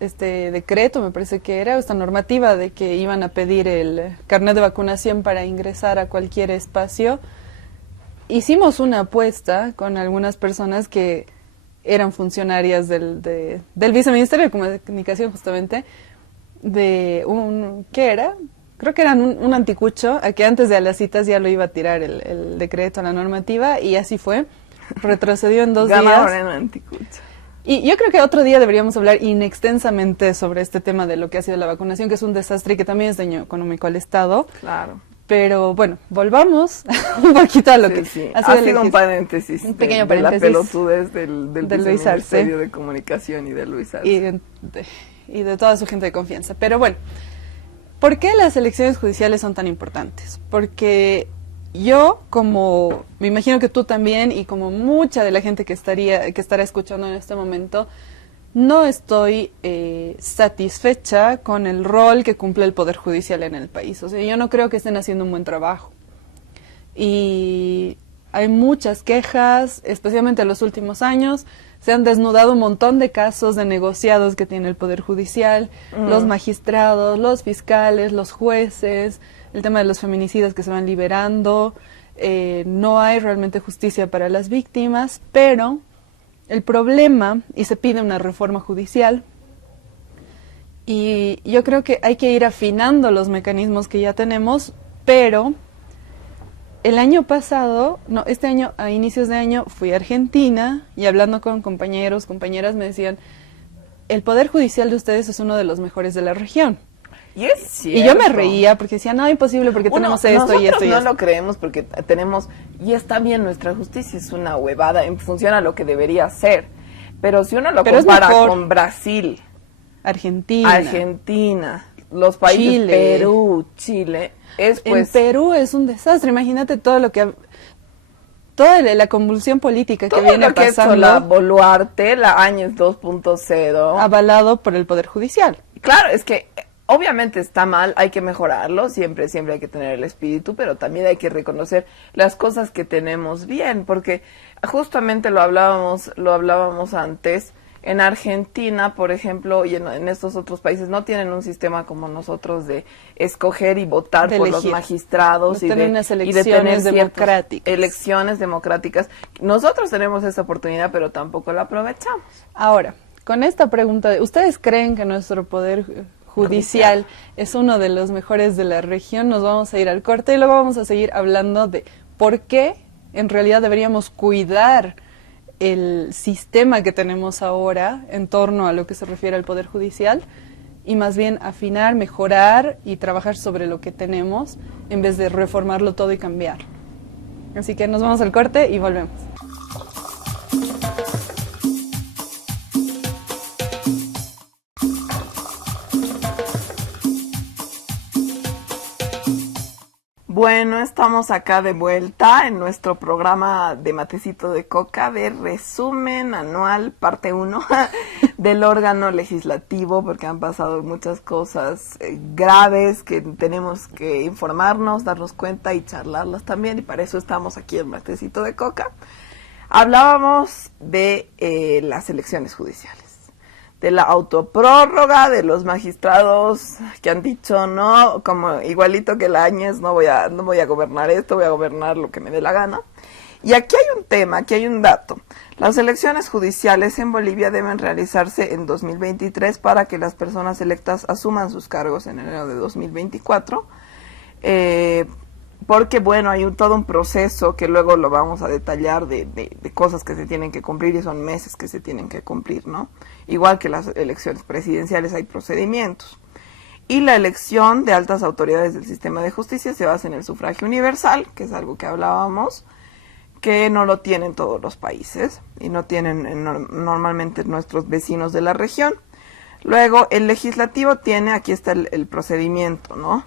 decreto, me parece que era, esta normativa de que iban a pedir el carnet de vacunación para ingresar a cualquier espacio. Hicimos una apuesta con algunas personas que eran funcionarias del Viceministerio de Comunicación, justamente, de ¿qué era? Creo que eran un anticucho, a que antes de las citas ya lo iba a tirar el decreto, la normativa, y así fue. Retrocedió en 2 días. Ganaron en anticucho. Y yo creo que otro día deberíamos hablar inextensamente sobre este tema de lo que ha sido la vacunación, que es un desastre y que también es daño económico al Estado. Claro. Pero bueno, volvamos un poquito a lo que sí. ha sido un paréntesis. Un pequeño de paréntesis. la pelotudez del Luis Arce. Viceministerio de Comunicación y de Luis Arce. Y de toda su gente de confianza. Pero bueno, ¿por qué las elecciones judiciales son tan importantes? Porque yo, como me imagino que tú también, y como mucha de la gente que estará escuchando en este momento, no estoy satisfecha con el rol que cumple el Poder Judicial en el país. O sea, yo no creo que estén haciendo un buen trabajo. Y hay muchas quejas, especialmente en los últimos años. Se han desnudado un montón de casos de negociados que tiene el Poder Judicial, los magistrados, los fiscales, los jueces, el tema de los feminicidios que se van liberando. No hay realmente justicia para las víctimas, pero el problema, y se pide una reforma judicial, Y yo creo que hay que ir afinando los mecanismos que ya tenemos, pero el año pasado, no, este año, a inicios de año, fui a Argentina y hablando con compañeros, compañeras me decían, el Poder Judicial de ustedes es uno de los mejores de la región. Y es cierto. Y yo me reía porque decía, no, imposible porque tenemos esto y esto y no esto. lo creemos porque tenemos, y está bien, nuestra justicia es una huevada en función a lo que debería ser. Pero si uno lo compara con Brasil, Argentina, los países Chile. Perú, Chile, es pues... En Perú es un desastre, imagínate todo lo que... Toda la convulsión política que viene lo que pasando. hizo la Boluarte, la Áñez 2.0. Avalado por el Poder Judicial. Claro, es que obviamente está mal, hay que mejorarlo, siempre hay que tener el espíritu, pero también hay que reconocer las cosas que tenemos bien, porque justamente lo hablábamos antes. En Argentina, por ejemplo, y en estos otros países no tienen un sistema como nosotros de escoger y votar por los magistrados y de unas elecciones democráticas. Elecciones democráticas. Nosotros tenemos esa oportunidad, pero tampoco la aprovechamos. Ahora, con esta pregunta, ¿ustedes creen que nuestro poder judicial es uno de los mejores de la región? Nos vamos a ir al corte y luego vamos a seguir hablando de por qué en realidad deberíamos cuidar el sistema que tenemos ahora en torno a lo que se refiere al Poder Judicial y más bien afinar, mejorar y trabajar sobre lo que tenemos en vez de reformarlo todo y cambiar. Así que nos vamos al corte y volvemos. Bueno, estamos acá de vuelta en nuestro programa de Matecito de Coca de resumen anual, parte 1 del órgano legislativo, porque han pasado muchas cosas graves que tenemos que informarnos, darnos cuenta y charlarlas también, y para eso estamos aquí en Matecito de Coca. Hablábamos de las elecciones judiciales, de la autoprórroga, de los magistrados que han dicho no, como igualito que la Áñez, no voy a gobernar esto, voy a gobernar lo que me dé la gana. Y aquí hay un tema, aquí hay un dato. Las elecciones judiciales en Bolivia deben realizarse en 2023 para que las personas electas asuman sus cargos en enero de 2024. Porque, bueno, hay todo un proceso que luego lo vamos a detallar de cosas que se tienen que cumplir y son meses que se tienen que cumplir, ¿no? Igual que las elecciones presidenciales hay procedimientos. Y la elección de altas autoridades del sistema de justicia se basa en el sufragio universal, que es algo que hablábamos, que no lo tienen todos los países y no tienen normalmente nuestros vecinos de la región. Luego, el legislativo tiene, aquí está el procedimiento, ¿no?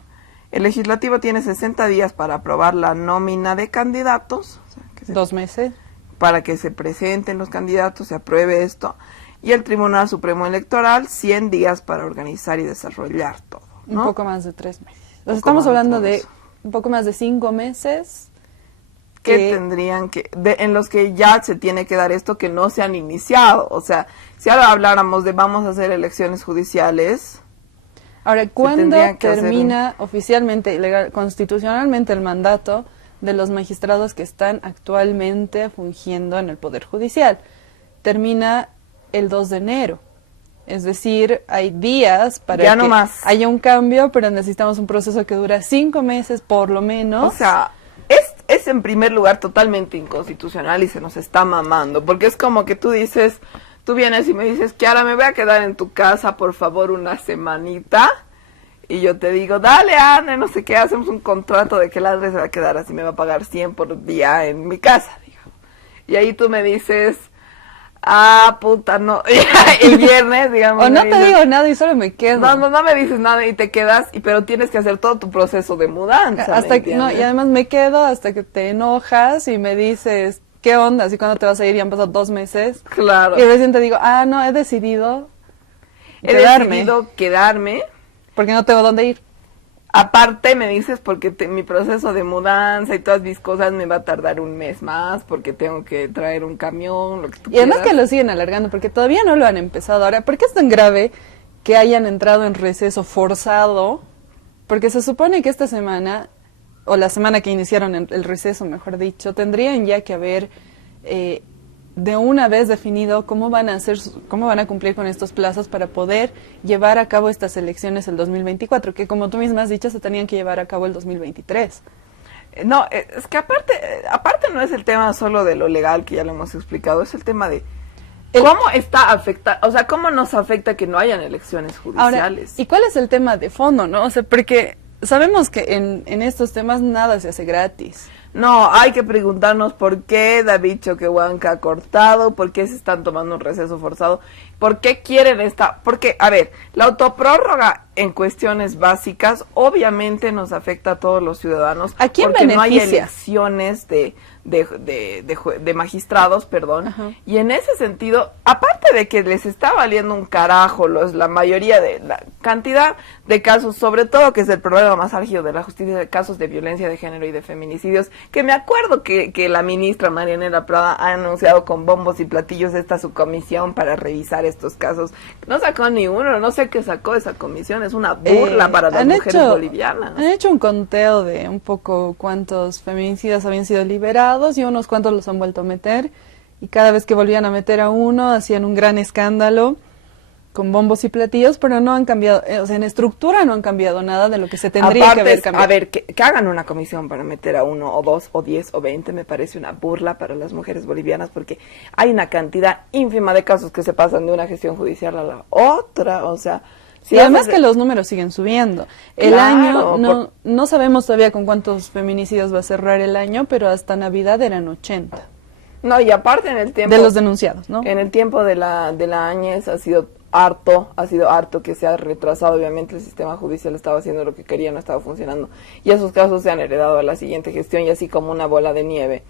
El legislativo tiene 60 días para aprobar la nómina de candidatos. O sea, 2 meses. Para que se presenten los candidatos, se apruebe esto. Y el Tribunal Supremo Electoral, 100 días para organizar y desarrollar todo, ¿no? Un poco más de 3 meses. Entonces, estamos hablando de un poco más de 5 meses. Que tendrían que, en los que ya se tiene que dar esto que no se han iniciado. O sea, si ahora habláramos de vamos a hacer elecciones judiciales. Ahora, ¿cuándo termina oficialmente, legal, constitucionalmente el mandato de los magistrados que están actualmente fungiendo en el Poder Judicial? Termina el 2 de enero. Es decir, hay días para ya que haya un cambio, pero necesitamos un proceso que dura 5 meses por lo menos. O sea, es en primer lugar totalmente inconstitucional y se nos está mamando, porque es como que tú dices... Tú vienes y me dices, Kiara, me voy a quedar en tu casa, por favor, una semanita. Y yo te digo, dale, Ana, no sé qué, hacemos un contrato de que la Andrés se va a quedar así, me va a pagar 100 por día en mi casa, digo. Y ahí tú me dices, puta, no. El viernes, digamos. O no te digo nada y solo me quedo. No me dices nada y te quedas, pero tienes que hacer todo tu proceso de mudanza. Hasta que, no, y además me quedo hasta que te enojas y me dices... ¿Qué onda? ¿Así cuándo te vas a ir? Ya han pasado 2 meses. Claro. Y recién te digo, no, he decidido quedarme. Porque no tengo dónde ir. Aparte me dices porque mi proceso de mudanza y todas mis cosas me va a tardar un mes más porque tengo que traer un camión, lo que tú Y además quieras. que lo siguen alargando porque todavía no lo han empezado. Ahora, ¿por qué es tan grave que hayan entrado en receso forzado? Porque se supone que esta semana... o la semana que iniciaron el receso, mejor dicho, tendrían ya que haber de una vez definido cómo van a hacer, cómo van a cumplir con estos plazos para poder llevar a cabo estas elecciones el 2024, que como tú misma has dicho, se tenían que llevar a cabo el 2023. No, es que aparte no es el tema solo de lo legal, que ya lo hemos explicado, es el tema de cómo está afecta, o sea, cómo nos afecta que no hayan elecciones judiciales. Ahora, ¿y cuál es el tema de fondo, no? O sea, porque sabemos que en estos temas nada se hace gratis. No, hay que preguntarnos por qué David Choquehuanca ha cortado, por qué se están tomando un receso forzado, por qué quieren porque, a ver, la autoprórroga en cuestiones básicas obviamente nos afecta a todos los ciudadanos. ¿A quién porque beneficia? No hay elecciones de magistrados, perdón. Ajá. Y en ese sentido, aparte de que les está valiendo un carajo la mayoría de la cantidad de casos, sobre todo que es el problema más álgido de la justicia, de casos de violencia de género y de feminicidios, que me acuerdo que la ministra Marianela Prada ha anunciado con bombos y platillos esta subcomisión para revisar estos casos. No sacó ni uno, no sé qué sacó esa comisión, es una burla para las mujeres bolivianas. Han hecho un conteo de un poco cuántos feminicidas habían sido liberados y unos cuantos los han vuelto a meter, y cada vez que volvían a meter a uno hacían un gran escándalo con bombos y platillos, pero no han cambiado, o sea, en estructura no han cambiado nada de lo que se tendría Aparte, que haber cambiado. A ver, que hagan una comisión para meter a 1 o 2 o 10 o 20 me parece una burla para las mujeres bolivianas, porque hay una cantidad ínfima de casos que se pasan de una gestión judicial a la otra, o sea... Y además que los números siguen subiendo. El Claro, año, no sabemos todavía con cuántos feminicidios va a cerrar el año, pero hasta Navidad eran 80. No, y aparte en el tiempo... De los denunciados, ¿no? En el tiempo de la Áñez ha sido harto que se ha retrasado. Obviamente el sistema judicial estaba haciendo lo que quería, no estaba funcionando. Y esos casos se han heredado a la siguiente gestión y así como una bola de nieve.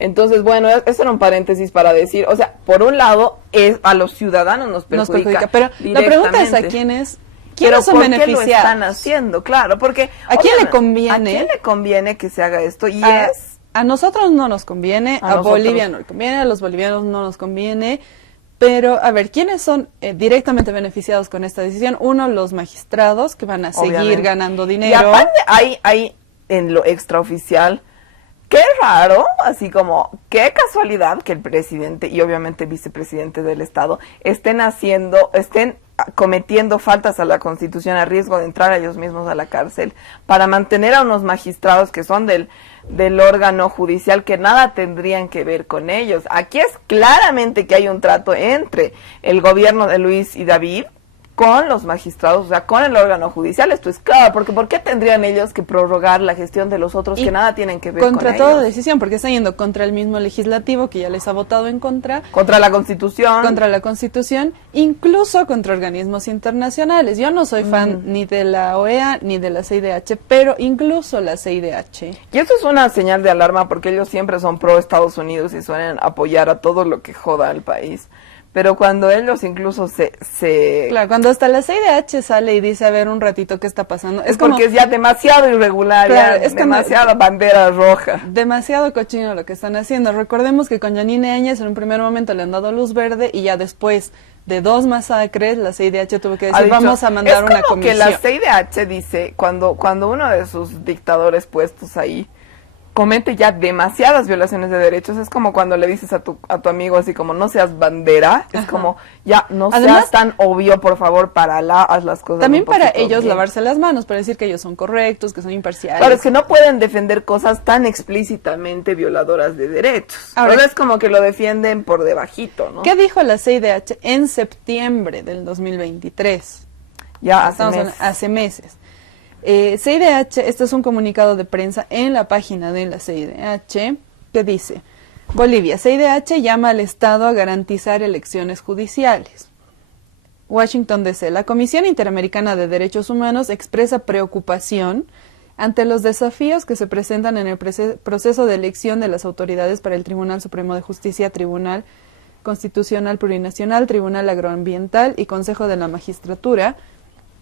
Entonces, bueno, eso era un paréntesis para decir, o sea, por un lado, a los ciudadanos nos perjudica. Pero la pregunta es a quiénes son beneficiados. ¿Por qué lo están haciendo? Claro, porque... ¿A quién le conviene? ¿A quién le conviene que se haga esto? Y a nosotros no nos conviene, a Bolivia no le conviene, a los bolivianos no nos conviene, pero a ver, ¿quiénes son directamente beneficiados con esta decisión? Uno, los magistrados, que van a seguir ganando dinero. Y aparte hay en lo extraoficial... Qué raro, así como, qué casualidad que el presidente y obviamente vicepresidente del Estado estén cometiendo faltas a la Constitución a riesgo de entrar ellos mismos a la cárcel para mantener a unos magistrados que son del órgano judicial que nada tendrían que ver con ellos. Aquí es claramente que hay un trato entre el gobierno de Luis y David con los magistrados, o sea, con el órgano judicial. Esto es claro, porque ¿por qué tendrían ellos que prorrogar la gestión de los otros que nada tienen que ver con ellos? Contra toda decisión, porque está yendo contra el mismo legislativo que ya les ha votado en contra. Contra la Constitución. Contra la Constitución, incluso contra organismos internacionales. Yo no soy fan ni de la OEA ni de la CIDH, pero incluso la CIDH. Y eso es una señal de alarma porque ellos siempre son pro Estados Unidos y suelen apoyar a todo lo que joda al país. Pero cuando ellos incluso Claro, cuando hasta la CIDH sale y dice, a ver, un ratito, ¿qué está pasando? Es porque es ya demasiado irregular, claro, es demasiada bandera roja. Demasiado cochino lo que están haciendo. Recordemos que con Yanine Áñez en un primer momento le han dado luz verde y ya después de 2 masacres, la CIDH tuvo que decir, vamos a mandar una comisión. Es como que la CIDH dice, cuando uno de sus dictadores puestos ahí comete ya demasiadas violaciones de derechos, es como cuando le dices a tu amigo así como no seas bandera, es como ya no seas tan obvio, por favor, haz las cosas. También para ellos bien. Lavarse las manos, para decir que ellos son correctos, que son imparciales. Claro, es que no pueden defender cosas tan explícitamente violadoras de derechos. Ahora es como que lo defienden por debajito, ¿no? ¿Qué dijo la CIDH en septiembre del 2023? Ya hace meses. CIDH, este es un comunicado de prensa en la página de la CIDH que dice: Bolivia, CIDH llama al Estado a garantizar elecciones judiciales. Washington DC, la Comisión Interamericana de Derechos Humanos expresa preocupación ante los desafíos que se presentan en el proceso de elección de las autoridades para el Tribunal Supremo de Justicia, Tribunal Constitucional Plurinacional, Tribunal Agroambiental y Consejo de la Magistratura,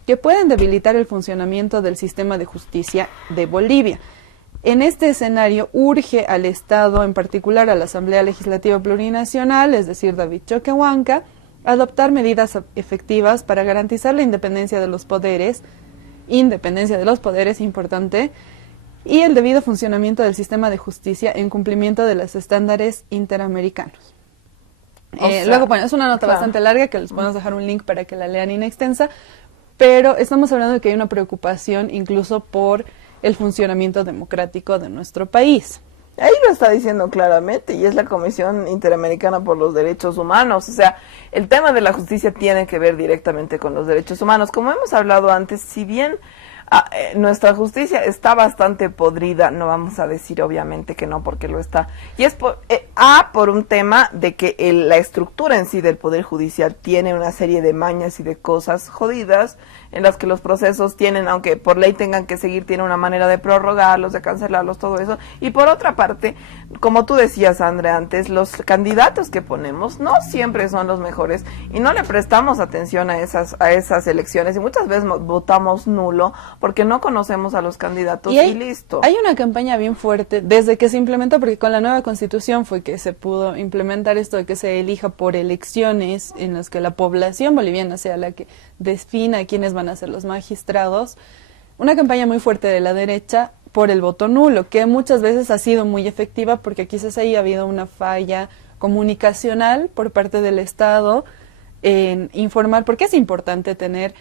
que pueden debilitar el funcionamiento del sistema de justicia de Bolivia. En este escenario urge al Estado, en particular a la Asamblea Legislativa Plurinacional, es decir, David Choquehuanca, adoptar medidas efectivas para garantizar la independencia de los poderes, importante, y el debido funcionamiento del sistema de justicia en cumplimiento de los estándares interamericanos. Luego, bueno, es una nota claro, bastante larga que les podemos dejar un link para que la lean in extensa, pero estamos hablando de que hay una preocupación incluso por el funcionamiento democrático de nuestro país. Ahí lo está diciendo claramente, y es la Comisión Interamericana por los Derechos Humanos. O sea, el tema de la justicia tiene que ver directamente con los derechos humanos. Como hemos hablado antes, si bien nuestra justicia está bastante podrida, no vamos a decir obviamente que no, porque lo está. Y es por un tema de que la estructura en sí del Poder Judicial tiene una serie de mañas y de cosas jodidas, en las que los procesos tienen, aunque por ley tengan que seguir, tiene una manera de prorrogarlos, de cancelarlos, todo eso. Y por otra parte, como tú decías, Andrea, antes, los candidatos que ponemos no siempre son los mejores y no le prestamos atención a esas elecciones, y muchas veces votamos nulo porque no conocemos a los candidatos y listo. Hay una campaña bien fuerte desde que se implementó, porque con la nueva Constitución fue que se pudo implementar esto de que se elija por elecciones en las que la población boliviana sea la que defina quiénes van a ser los magistrados. Una campaña muy fuerte de la derecha por el voto nulo, que muchas veces ha sido muy efectiva porque quizás ahí ha habido una falla comunicacional por parte del Estado en informar, porque es importante tener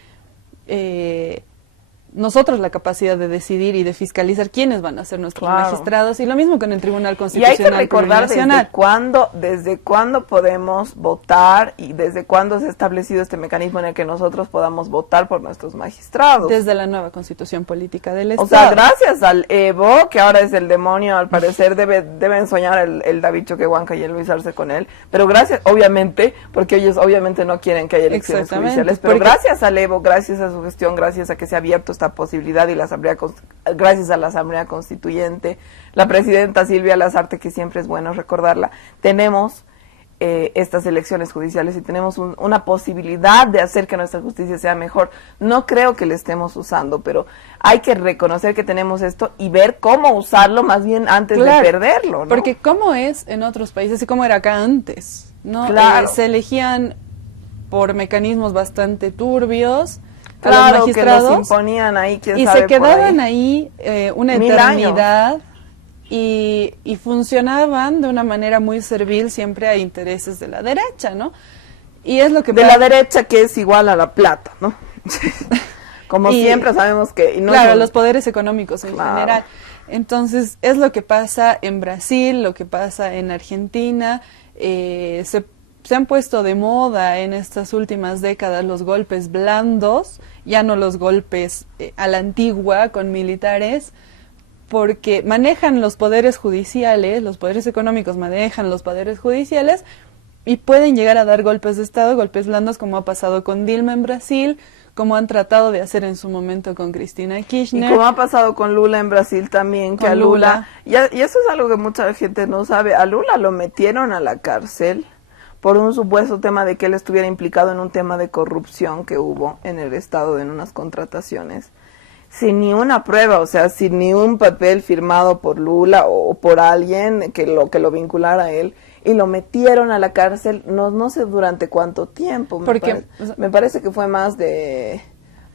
nosotros la capacidad de decidir y de fiscalizar quiénes van a ser nuestros magistrados, y lo mismo con el Tribunal Constitucional. Y hay que recordar desde cuándo podemos votar y desde cuándo se ha establecido este mecanismo en el que nosotros podamos votar por nuestros magistrados. Desde la nueva Constitución Política del Estado. O sea, gracias al Evo, que ahora es el demonio, al parecer deben soñar el David Choquehuanca y el Luis Arce con él, pero gracias, obviamente, porque ellos obviamente no quieren que haya elecciones judiciales, pero gracias al Evo, gracias a su gestión, gracias a que se ha abierto esta posibilidad, y gracias a la Asamblea Constituyente, la presidenta Silvia Lazarte, que siempre es bueno recordarla, tenemos estas elecciones judiciales y tenemos una posibilidad de hacer que nuestra justicia sea mejor. No creo que le estemos usando, pero hay que reconocer que tenemos esto y ver cómo usarlo más bien antes de perderlo, ¿no? Porque cómo es en otros países y cómo era acá antes, ¿no? Se elegían por mecanismos bastante turbios a los magistrados, que los imponían ahí, y se quedaban ahí una eternidad y funcionaban de una manera muy servil siempre a intereses de la derecha, ¿no? Y es lo que la derecha, que es igual a la plata, ¿no? Como siempre sabemos que los poderes económicos en general. Entonces es lo que pasa en Brasil, lo que pasa en Argentina. Se han puesto de moda en estas últimas décadas los golpes blandos, ya no los golpes a la antigua con militares, porque manejan los poderes judiciales, los poderes económicos manejan los poderes judiciales y pueden llegar a dar golpes de Estado, golpes blandos, como ha pasado con Dilma en Brasil, como han tratado de hacer en su momento con Cristina Kirchner. Y como ha pasado con Lula en Brasil también, que a Lula, y eso es algo que mucha gente no sabe, a Lula lo metieron a la cárcel por un supuesto tema de que él estuviera implicado en un tema de corrupción que hubo en el Estado en unas contrataciones, sin ni una prueba, o sea, sin ni un papel firmado por Lula o por alguien que lo vinculara a él, y lo metieron a la cárcel, no sé durante cuánto tiempo, me parece que fue más de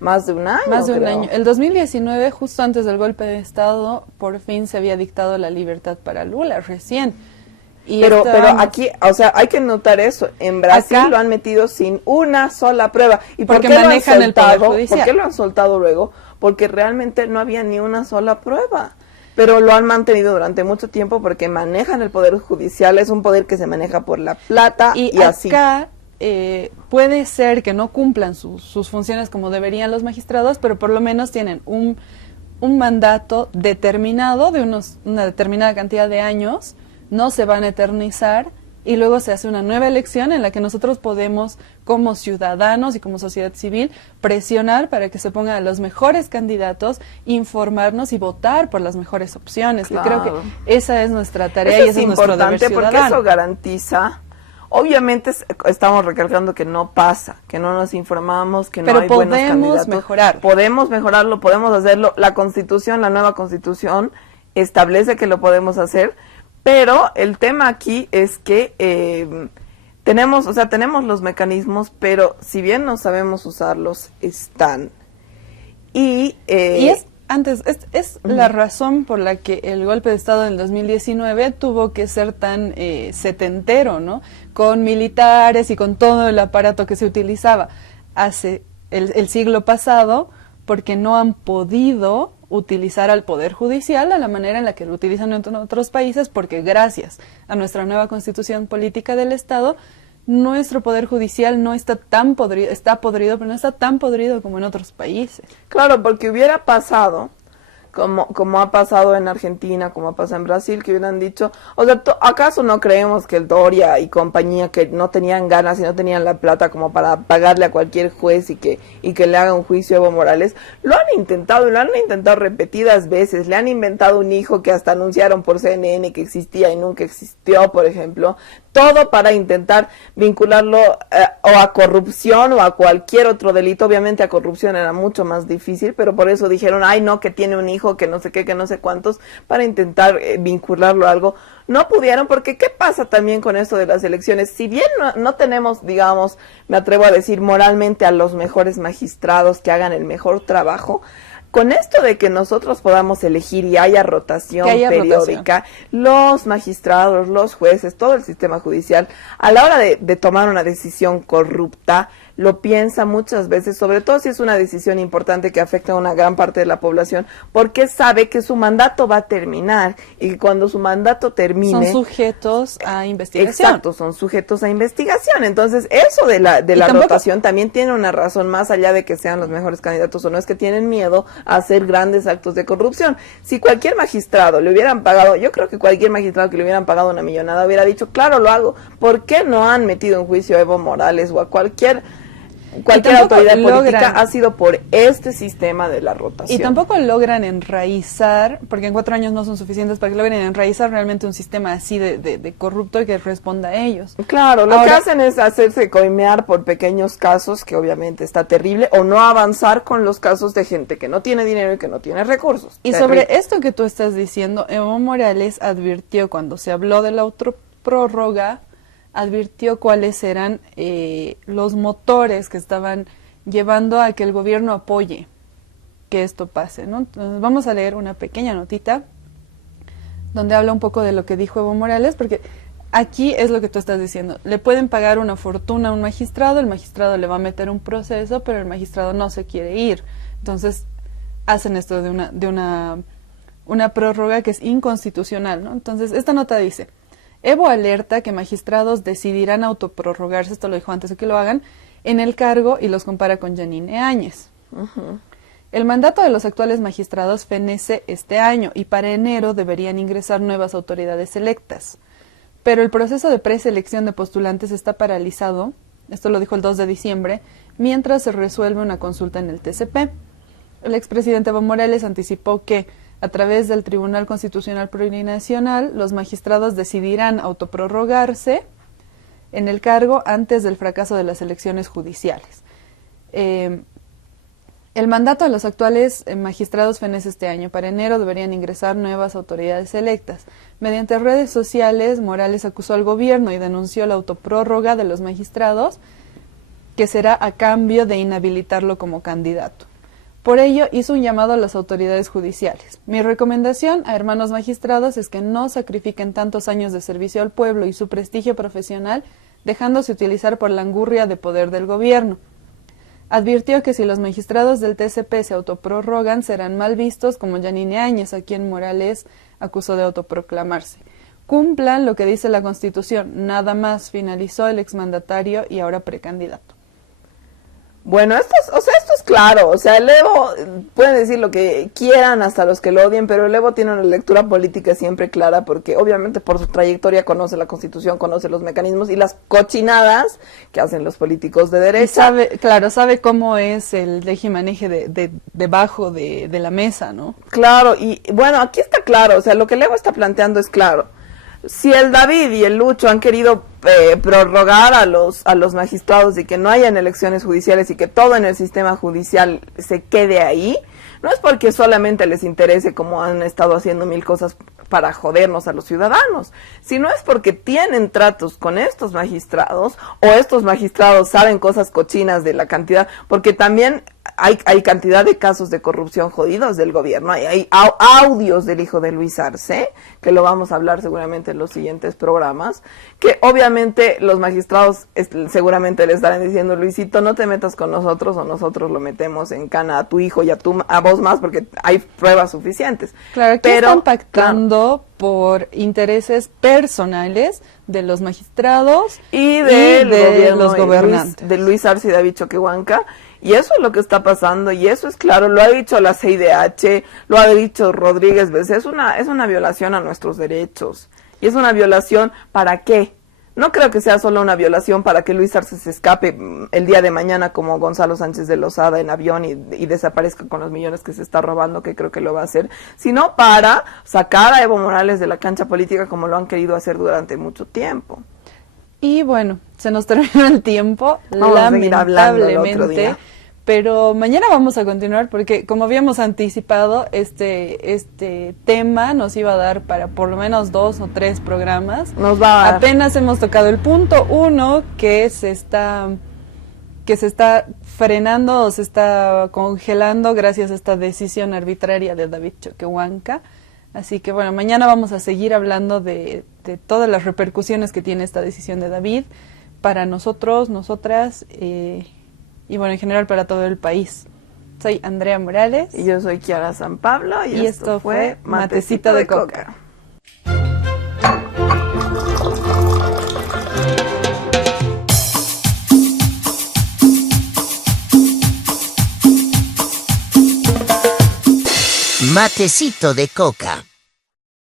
un año. Más de un año. El 2019, justo antes del golpe de Estado, por fin se había dictado la libertad para Lula, recién. Pero aquí, o sea, hay que notar eso. En Brasil lo han metido sin una sola prueba. ¿Y por qué manejan el Poder Judicial? ¿Por qué lo han soltado luego? Porque realmente no había ni una sola prueba. Pero lo han mantenido durante mucho tiempo porque manejan el Poder Judicial. Es un poder que se maneja por la plata y así. Acá puede ser que no cumplan sus funciones como deberían los magistrados, pero por lo menos tienen un mandato determinado de una determinada cantidad de años. No se van a eternizar, y luego se hace una nueva elección en la que nosotros podemos, como ciudadanos y como sociedad civil, presionar para que se pongan a los mejores candidatos, informarnos y votar por las mejores opciones. Claro. Yo creo que esa es nuestra tarea y ese es nuestro deber ciudadano. Porque eso garantiza. Obviamente estamos recalcando que no pasa, que no nos informamos, que no hay buenos candidatos. Podemos mejorarlo, podemos hacerlo. La Constitución, la nueva Constitución, establece que lo podemos hacer. Pero el tema aquí es que tenemos los mecanismos, pero si bien no sabemos usarlos, están. Antes, es la razón por la que el golpe de Estado del 2019 tuvo que ser tan setentero, ¿no? Con militares y con todo el aparato que se utilizaba hace el siglo pasado, porque no han podido utilizar al Poder Judicial a la manera en la que lo utilizan en otros países, porque gracias a nuestra nueva Constitución Política del Estado, nuestro Poder Judicial no está tan podrido, está podrido, pero no está tan podrido como en otros países. Claro, porque hubiera pasado, como ha pasado en Argentina, como ha pasado en Brasil, que hubieran dicho, o sea, ¿acaso no creemos que el Doria y compañía, que no tenían ganas y no tenían la plata como para pagarle a cualquier juez y que le haga un juicio a Evo Morales? Lo han intentado, y lo han intentado repetidas veces, le han inventado un hijo que hasta anunciaron por CNN que existía y nunca existió, por ejemplo, todo para intentar vincularlo o a corrupción o a cualquier otro delito. Obviamente a corrupción era mucho más difícil, pero por eso dijeron, ay no, que tiene un hijo, que no sé qué, que no sé cuántos, para intentar vincularlo a algo. No pudieron, porque ¿qué pasa también con esto de las elecciones? Si bien no tenemos, digamos, me atrevo a decir moralmente a los mejores magistrados que hagan el mejor trabajo, con esto de que nosotros podamos elegir y haya rotación periódica, los magistrados, los jueces, todo el sistema judicial, a la hora de tomar una decisión corrupta, lo piensa muchas veces, sobre todo si es una decisión importante que afecta a una gran parte de la población, porque sabe que su mandato va a terminar y que cuando su mandato termine... Son sujetos a investigación. Exacto, son sujetos a investigación. Entonces, eso de la rotación también tiene una razón, más allá de que sean los mejores candidatos o no, es que tienen miedo a hacer grandes actos de corrupción. Si cualquier magistrado le hubieran pagado, yo creo que cualquier magistrado que le hubieran pagado una millonada hubiera dicho, claro, lo hago. ¿Por qué no han metido en juicio a Evo Morales o a cualquier autoridad política? Ha sido por este sistema de la rotación. Y tampoco logran enraizar, porque en 4 años no son suficientes para que logren enraizar realmente un sistema así de corrupto y que responda a ellos. Claro, lo que hacen es hacerse coimear por pequeños casos, que obviamente está terrible, o no avanzar con los casos de gente que no tiene dinero y que no tiene recursos. Y sobre esto que tú estás diciendo, Evo Morales advirtió cuando se habló de la autoprórroga, advirtió cuáles eran los motores que estaban llevando a que el gobierno apoye que esto pase, ¿no? Entonces vamos a leer una pequeña notita donde habla un poco de lo que dijo Evo Morales, porque aquí es lo que tú estás diciendo. Le pueden pagar una fortuna a un magistrado, el magistrado le va a meter un proceso, pero el magistrado no se quiere ir. Entonces hacen esto de una prórroga que es inconstitucional, ¿no? Entonces esta nota dice: Evo alerta que magistrados decidirán autoprorrogarse, esto lo dijo antes de que lo hagan, en el cargo, y los compara con Yanine Áñez. El mandato de los actuales magistrados fenece este año y para enero deberían ingresar nuevas autoridades electas. Pero el proceso de preselección de postulantes está paralizado, esto lo dijo el 2 de diciembre, mientras se resuelve una consulta en el TCP. El expresidente Evo Morales anticipó que a través del Tribunal Constitucional Plurinacional, los magistrados decidirán autoprorrogarse en el cargo antes del fracaso de las elecciones judiciales. El mandato de los actuales magistrados fenece este año. Para enero deberían ingresar nuevas autoridades electas. Mediante redes sociales, Morales acusó al gobierno y denunció la autoprórroga de los magistrados, que será a cambio de inhabilitarlo como candidato. Por ello, hizo un llamado a las autoridades judiciales. Mi recomendación a hermanos magistrados es que no sacrifiquen tantos años de servicio al pueblo y su prestigio profesional dejándose utilizar por la angurria de poder del gobierno. Advirtió que si los magistrados del TCP se autoprorrogan, serán mal vistos como Yanine Áñez, a quien Morales acusó de autoproclamarse. Cumplan lo que dice la Constitución, nada más, finalizó el exmandatario y ahora precandidato. Bueno, esto es claro, o sea, el Evo, pueden decir lo que quieran, hasta los que lo odien, pero el Evo tiene una lectura política siempre clara, porque obviamente por su trayectoria conoce la Constitución, conoce los mecanismos y las cochinadas que hacen los políticos de derecha. Y sabe cómo es el deje-maneje debajo de la mesa, ¿no? Claro, y bueno, aquí está claro, o sea, lo que el Evo está planteando es claro. Si el David y el Lucho han querido prorrogar a los magistrados y que no hayan elecciones judiciales y que todo en el sistema judicial se quede ahí, no es porque solamente les interese, como han estado haciendo mil cosas para jodernos a los ciudadanos, sino es porque tienen tratos con estos magistrados, o estos magistrados saben cosas cochinas de la cantidad, porque también hay cantidad de casos de corrupción jodidos del gobierno. Hay audios del hijo de Luis Arce, que lo vamos a hablar seguramente en los siguientes programas, que obviamente los magistrados seguramente le estarán diciendo, Luisito, no te metas con nosotros o nosotros lo metemos en cana a tu hijo y a vos más, porque hay pruebas suficientes. Claro, aquí están pactando por intereses personales de los magistrados y de los gobernantes. De Luis Arce y David Choquehuanca. Y eso es lo que está pasando, y eso es claro, lo ha dicho la CIDH, lo ha dicho Rodríguez Bessé, es una violación a nuestros derechos. Y es una violación, ¿para qué? No creo que sea solo una violación para que Luis Arce se escape el día de mañana como Gonzalo Sánchez de Lozada en avión y desaparezca con los millones que se está robando, que creo que lo va a hacer, sino para sacar a Evo Morales de la cancha política como lo han querido hacer durante mucho tiempo. Y bueno, se nos terminó el tiempo, vamos lamentablemente, a seguir hablando el otro día. Pero mañana vamos a continuar porque, como habíamos anticipado, este tema nos iba a dar para por lo menos 2 o 3 programas. Nos va a dar. Apenas hemos tocado el punto 1 que se está frenando o se está congelando gracias a esta decisión arbitraria de David Choquehuanca. Así que bueno, mañana vamos a seguir hablando de todas las repercusiones que tiene esta decisión de David para nosotros, nosotras, y bueno, en general para todo el país. Soy Andrea Morales. Y yo soy Kiara San Pablo. Y esto fue Matecito de Coca. Matecito de Coca.